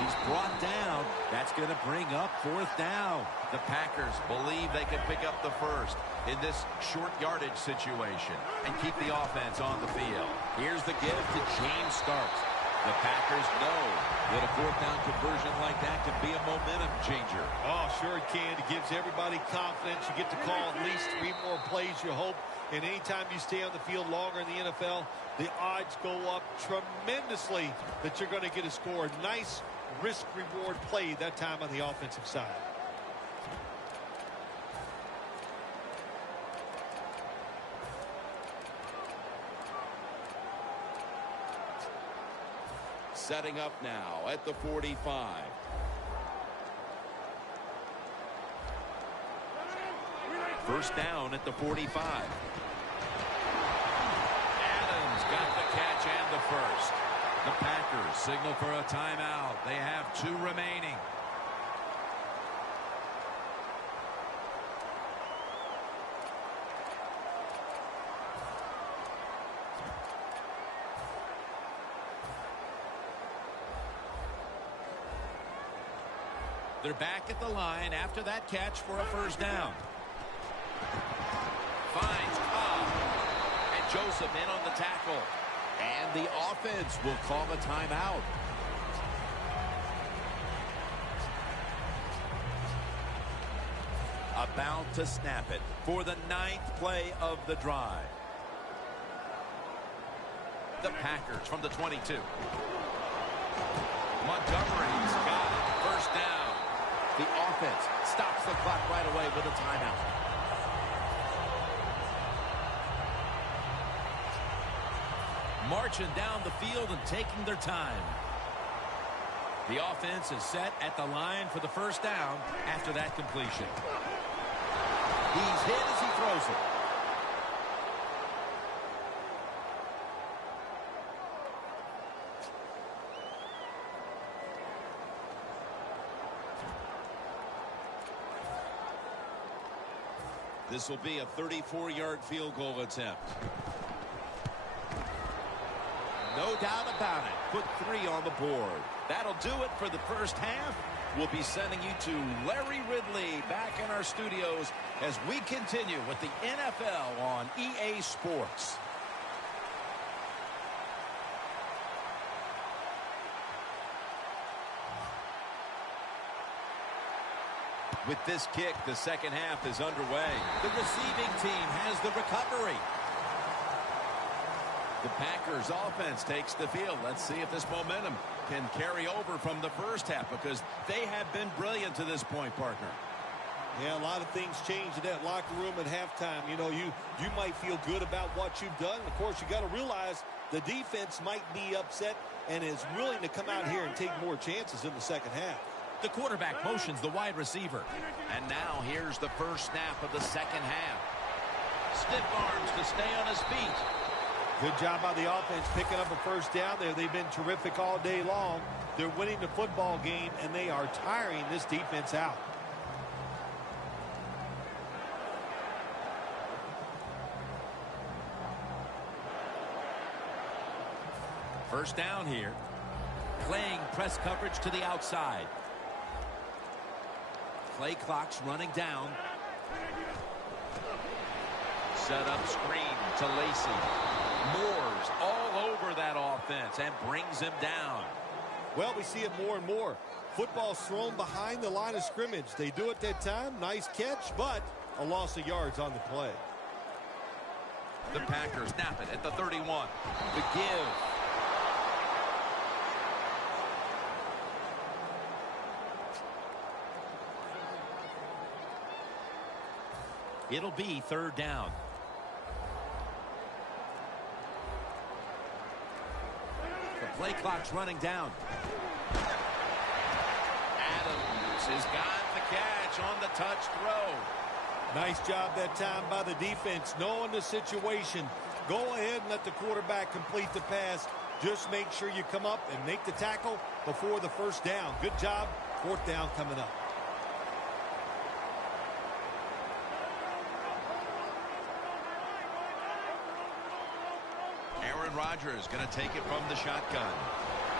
He's brought down. That's going to bring up fourth down. The Packers believe they can pick up the first in this short yardage situation and keep the offense on the field. Here's the give to James Starks. The Packers know that a fourth down conversion like that can be a momentum changer. Oh, sure it can. It gives everybody confidence. You get to call at least 3 more plays, you hope. And anytime you stay on the field longer in the NFL, the odds go up tremendously that you're going to get a score. Nice risk-reward play that time on the offensive side. Setting up now at the 45. First down at the 45. Adams got the catch and the first. The Packers signal for a timeout. They have 2 remaining. They're back at the line after that catch for a first down. Finds Cobb. And Joseph in on the tackle. And the offense will call a timeout. About to snap it for the 9th play of the drive. The Packers from the 22. Montgomery's got it. First down. The offense stops the clock right away with a timeout. Marching down the field and taking their time. The offense is set at the line for the first down after that completion. He's hit as he throws it. This will be a 34-yard field goal attempt. No doubt about it. Put 3 on the board. That'll do it for the first half. We'll be sending you to Larry Ridley back in our studios as we continue with the NFL on EA Sports. With this kick, the second half is underway. The receiving team has the recovery. The Packers offense takes the field. Let's see if this momentum can carry over from the first half, because they have been brilliant to this point, partner. Yeah, a lot of things changed in that locker room at halftime. You know, you might feel good about what you've done. Of course, you got to realize the defense might be upset and is willing to come out here and take more chances in the second half. The quarterback motions the wide receiver. And now here's the first snap of the second half. Stiff arms to stay on his feet. Good job by the offense picking up a first down there. They've been terrific all day long. They're winning the football game, and they are tiring this defense out. First down here. Playing press coverage to the outside. Play clock's running down. Set up screen to Lacy. Moore's all over that offense and brings him down. Well, we see it more and more. Football's thrown behind the line of scrimmage. They do it that time. Nice catch, but a loss of yards on the play. The Packers snap it at the 31. The give. It'll be third down. The play clock's running down. Adams has got the catch on the touch throw. Nice job that time by the defense, knowing the situation. Go ahead and let the quarterback complete the pass. Just make sure you come up and make the tackle before the first down. Good job. Fourth down coming up. Aaron Rodgers going to take it from the shotgun.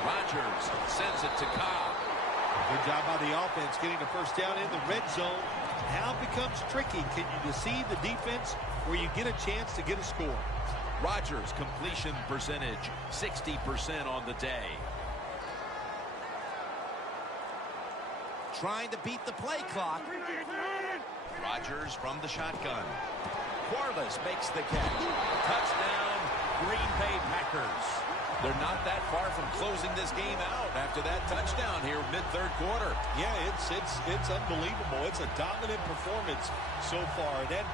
Rodgers sends it to Cobb. Good job by the offense getting the first down in the red zone. Now it becomes tricky. Can you deceive the defense where you get a chance to get a score? Rodgers completion percentage 60% on the day. Trying to beat the play clock. Rodgers from the shotgun. Corliss makes the catch. Touchdown, Green Bay Packers. They're not that far from closing this game out after that touchdown here mid-third quarter. Yeah, it's unbelievable. It's a dominant performance so far. That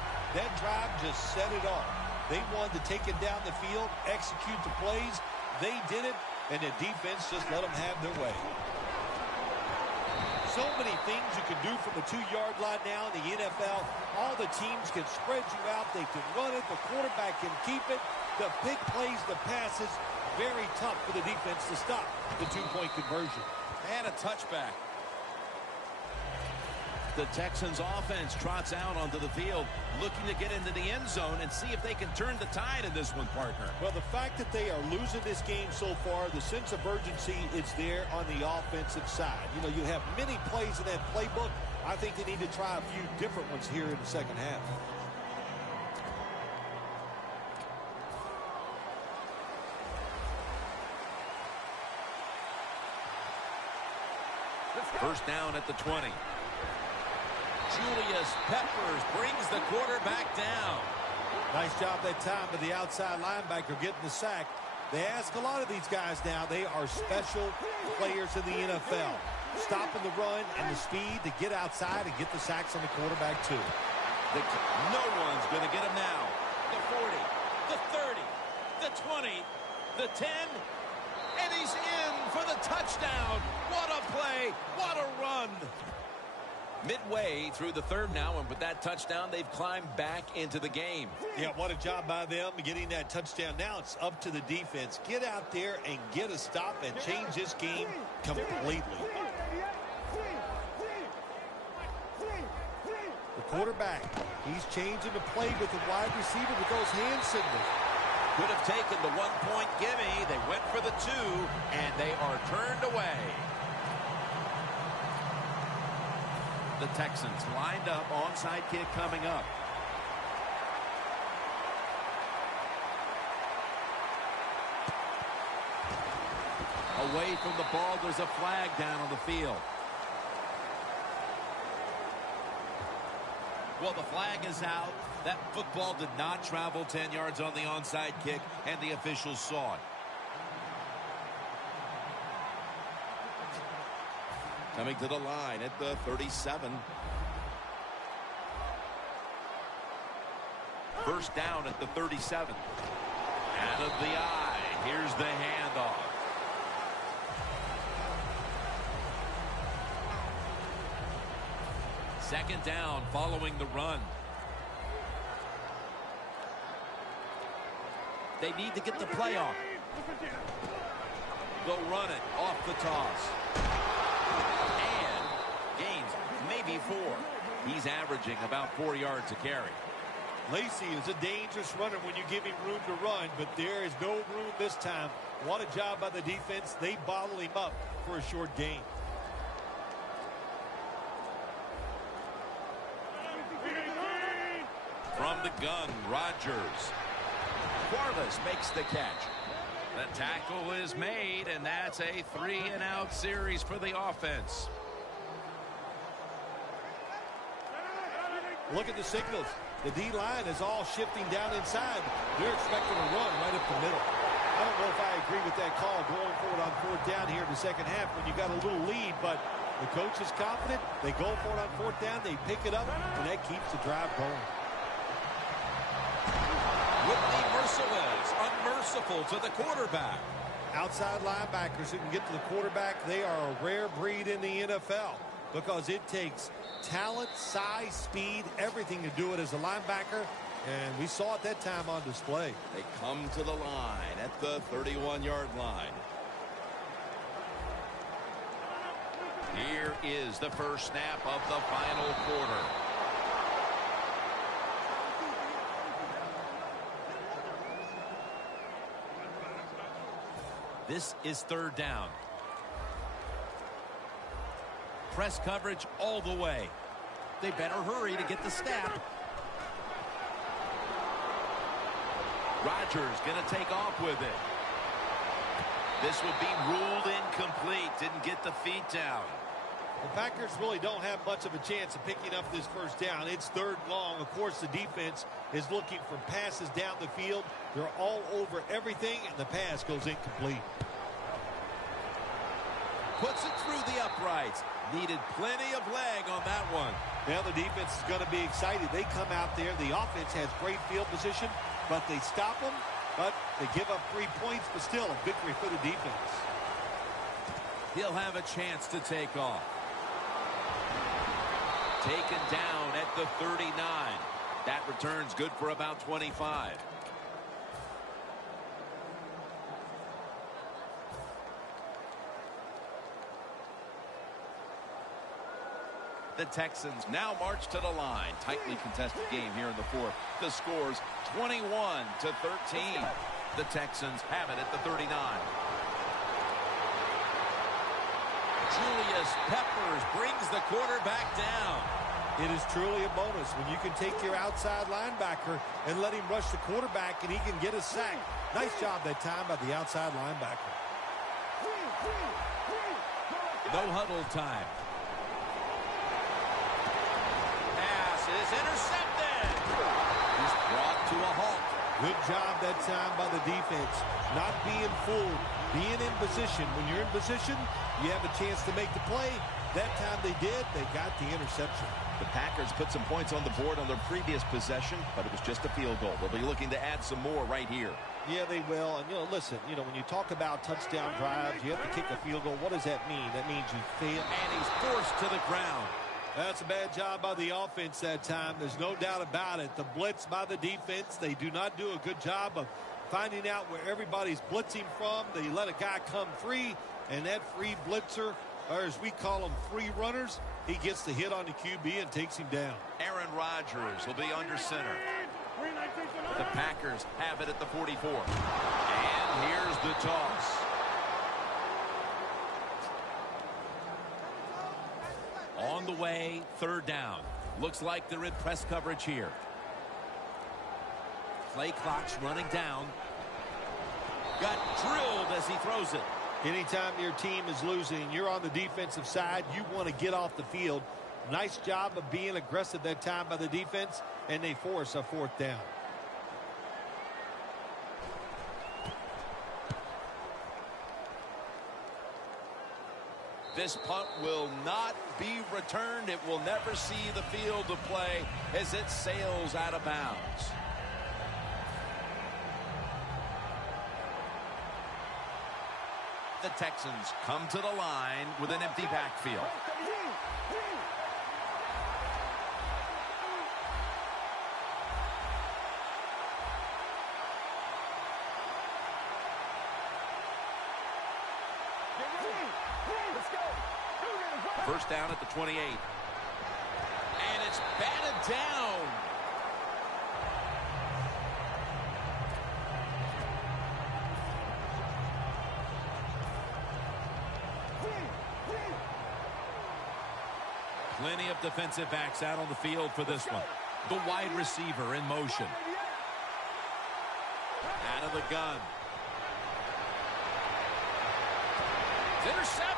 drive just set it off. They wanted to take it down the field, execute the plays. They did it, and the defense just let them have their way. So many things you can do from the 2-yard line now in the NFL. All the teams can spread you out. They can run it. The quarterback can keep it. The big plays, the passes, very tough for the defense to stop the 2-point conversion. And a touchback. The Texans offense trots out onto the field, looking to get into the end zone and see if they can turn the tide in this one, partner. Well, the fact that they are losing this game so far, the sense of urgency is there on the offensive side. You know, you have many plays in that playbook. I think they need to try a few different ones here in the second half. First down at the 20. Julius Peppers brings the quarterback down. Nice job that time by the outside linebacker getting the sack. They ask a lot of these guys now. They are special players in the NFL. Stopping the run and the speed to get outside and get the sacks on the quarterback too. No one's going to get him now. The 40, the 30, the 20, the 10, and he's in for the touchdown. What a play, what a run. Midway through the third now, and with that touchdown, they've climbed back into the game. Yeah, what a job by them getting that touchdown. Now it's up to the defense. Get out there and get a stop and change this game completely. The quarterback, he's changing the play with the wide receiver with those hand signals. Could have taken the 1-point gimme. They went for the 2, and they are turned away. The Texans lined up, onside kick coming up. Away from the ball, there's a flag down on the field. Well, the flag is out. That football did not travel 10 yards on the onside kick, and the officials saw it. Coming to the line at the 37. First down at the 37. Out of the eye. Here's the handoff. Second down following the run. They need to get the play off. They'll run it off the toss. And gains maybe 4. He's averaging about 4 yards a carry. Lacy is a dangerous runner when you give him room to run, but there is no room this time. What a job by the defense. They bottle him up for a short gain. From the gun, Rodgers. Quarles makes the catch. The tackle is made, and that's a 3-and-out series for the offense. Look at the signals. The D-line is all shifting down inside. They're expecting a run right up the middle. I don't know if I agree with that call going forward on fourth down here in the second half when you got a little lead, but the coach is confident. They go for it on fourth down. They pick it up, and that keeps the drive going. Whitney Merciless, unmerciful to the quarterback. Outside linebackers who can get to the quarterback, they are a rare breed in the NFL because it takes talent, size, speed, everything to do it as a linebacker, and we saw it that time on display. They come to the line at the 31-yard line. Here is the first snap of the final quarter. This is third down. Press coverage all the way. They better hurry to get the snap. Rodgers going to take off with it. This will be ruled incomplete. Didn't get the feet down. The Packers really don't have much of a chance of picking up this first down. It's third and long. Of course, the defense is looking for passes down the field. They're all over everything, and the pass goes incomplete. Puts it through the uprights. Needed plenty of leg on that one. Now the defense is going to be excited. They come out there. The offense has great field position, but they stop them. But they give up 3 points, but still a victory for the defense. He'll have a chance to take off. Taken down at the 39. That return's good for about 25. The Texans now march to the line. Tightly contested game here in the fourth. The score's 21-13. The Texans have it at the 39. Julius Peppers brings the quarterback down. It is truly a bonus when you can take your outside linebacker and let him rush the quarterback and he can get a sack. Nice job that time by the outside linebacker. No huddle time. Pass is intercepted. He's brought to a halt. Good job that time by the defense. Not being fooled, being in position. When you're in position, you have a chance to make the play. That time they did. They got the interception. The Packers put some points on the board on their previous possession, but it was just a field goal. They'll be looking to add some more right here. Yeah, they will. And, listen, when you talk about touchdown drives, you have to kick a field goal. What does that mean? That means you fail. And he's forced to the ground. That's a bad job by the offense that time. There's no doubt about it. The blitz by the defense, they do not do a good job of finding out where everybody's blitzing from. They let a guy come free, and that free blitzer, or as we call them, free runners, he gets the hit on the QB and takes him down. Aaron Rodgers will be under center. The Packers have it at the 44. And here's the toss. On the way, third down. Looks like they're in press coverage here. Play clock's running down. Got drilled as he throws it. Anytime your team is losing, you're on the defensive side, you want to get off the field. Nice job of being aggressive that time by the defense, and they force a 4th down. This punt will not be returned. It will never see the field of play as it sails out of bounds. The Texans come to the line with an empty backfield. First down at the 28. And it's batted down. Plenty of defensive backs out on the field for this one. The wide receiver in motion. Out of the gun. It's intercepted.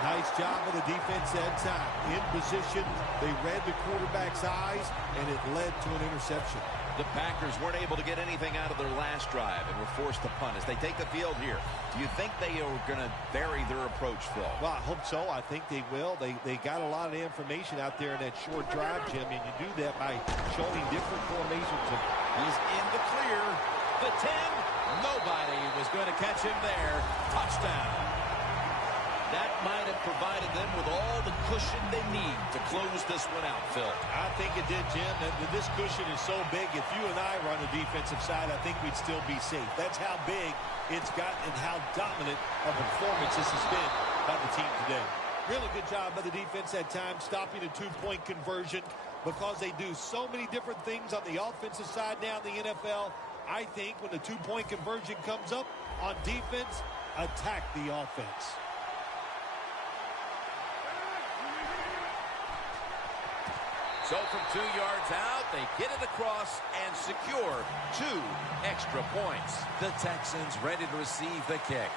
Nice job of the defense that time. In position, they read the quarterback's eyes, and it led to an interception. The Packers weren't able to get anything out of their last drive and were forced to punt. As they take the field here, do you think they are going to vary their approach, Phil? Well, I hope so. I think they will. They got a lot of information out there in that short drive, Jim, and you do that by showing different formations. He's in the clear. The 10. Nobody was going to catch him there. Touchdown. That might have provided them with all the cushion they need to close this one out, Phil. I think it did, Jim. This cushion is so big, if you and I were on the defensive side, I think we'd still be safe. That's how big it's gotten and how dominant of a performance this has been by the team today. Really good job by the defense that time, stopping a 2-point conversion, because they do so many different things on the offensive side now in the NFL. I think when the 2-point conversion comes up on defense, attack the offense. So from 2 yards out, they get it across and secure 2 extra points. The Texans ready to receive the kick.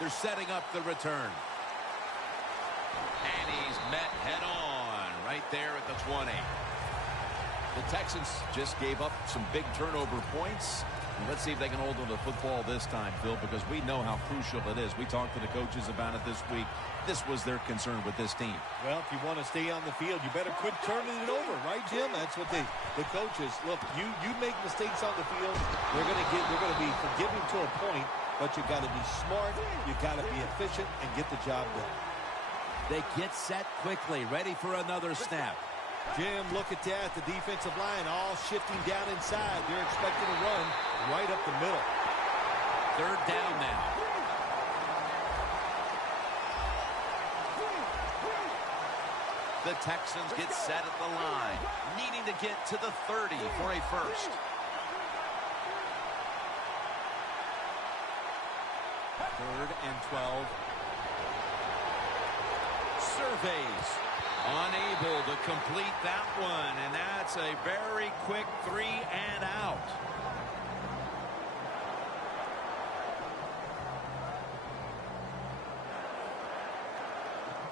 They're setting up the return. And he's met head on right there at the 20. The Texans just gave up some big turnover points. Let's see if they can hold on to the football this time, Phil, because we know how crucial it is. We talked to the coaches about it this week. This was their concern with this team. Well, if you want to stay on the field, you better quit turning it over, right, Jim? That's what the coaches look. You make mistakes on the field, they're going to be forgiving to a point, but you got to be smart, you got to be efficient, and get the job done. They get set quickly, ready for another snap. Jim, look at that. The defensive line all shifting down inside. They're expecting to run right up the middle. Third down now. The Texans get set at the line, needing to get to the 30 for a first. Third and 12. Surveys. Unable to complete that one, and that's a very quick 3 and out.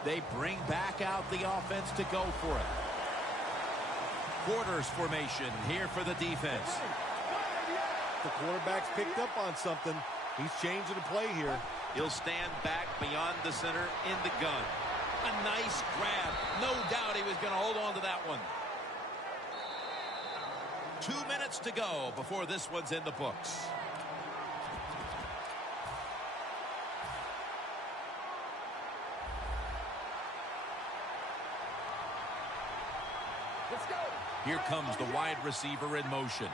They bring back out the offense to go for it. Quarters formation here for the defense. The quarterback's picked up on something. He's changing the play here. He'll stand back beyond the center in the gun. A nice grab. No doubt he was going to hold on to that one. 2 minutes to go before this one's in the books. Let's go. Here comes the wide receiver in motion.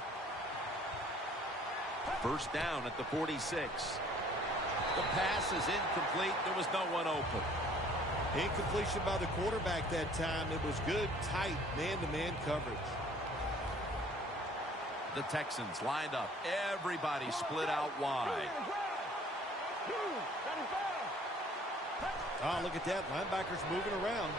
First down at the 46. The pass is incomplete. There was no one open. Incompletion by the quarterback that time. It was good, tight, man-to-man coverage. The Texans lined up. Everybody split out wide. Oh, look at that. Linebackers moving around.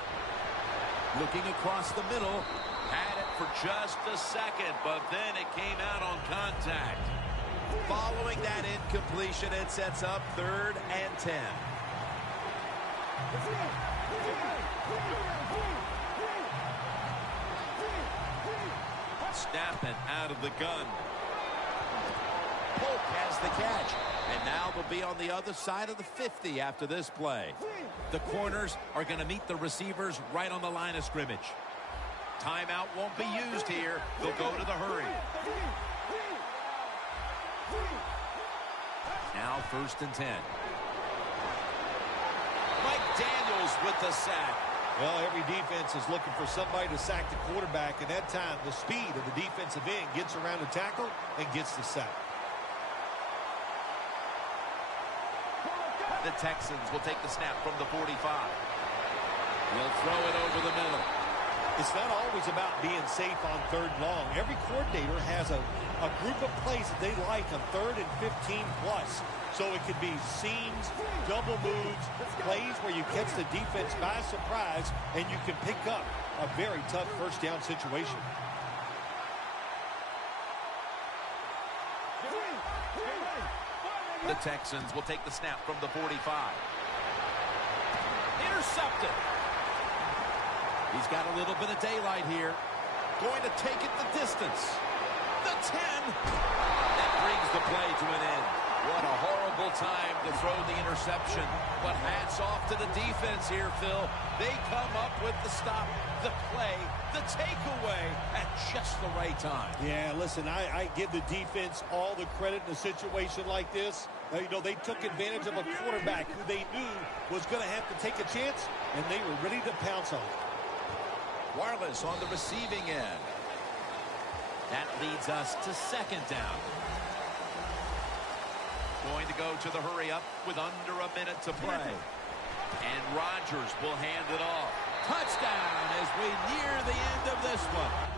Looking across the middle. Had it for just a second, but then it came out on contact. Following that incompletion, it sets up 3rd and 10. Snapping out of the gun. Polk has the catch. And now they'll be on the other side of the 50 after this play. The corners are going to meet the receivers right on the line of scrimmage. Timeout won't be used here. They'll go to the hurry. Now 1st and 10. Mike Daniels with the sack. Well, every defense is looking for somebody to sack the quarterback, and that time the speed of the defensive end gets around the tackle and gets the sack. The Texans will take the snap from the 45. He'll throw it over the middle. It's not always about being safe on 3rd and long. Every coordinator has a group of plays that they like on 3rd and 15 plus. So it could be seams, double moves, plays where you catch the defense by surprise and you can pick up a very tough 1st down situation. The Texans will take the snap from the 45. Intercepted. He's got a little bit of daylight here. Going to take it the distance. The 10. That brings the play to an end. What a horrible time to throw the interception. But hats off to the defense here, Phil. They come up with the stop, the play, the takeaway at just the right time. Yeah, listen, I give the defense all the credit in a situation like this. You know, they took advantage of a quarterback who they knew was going to have to take a chance, and they were ready to pounce on it. Wireless on the receiving end. That leads us to 2nd down. Going to go to the hurry up with under a minute to play. And Rodgers will hand it off. Touchdown as we near the end of this one.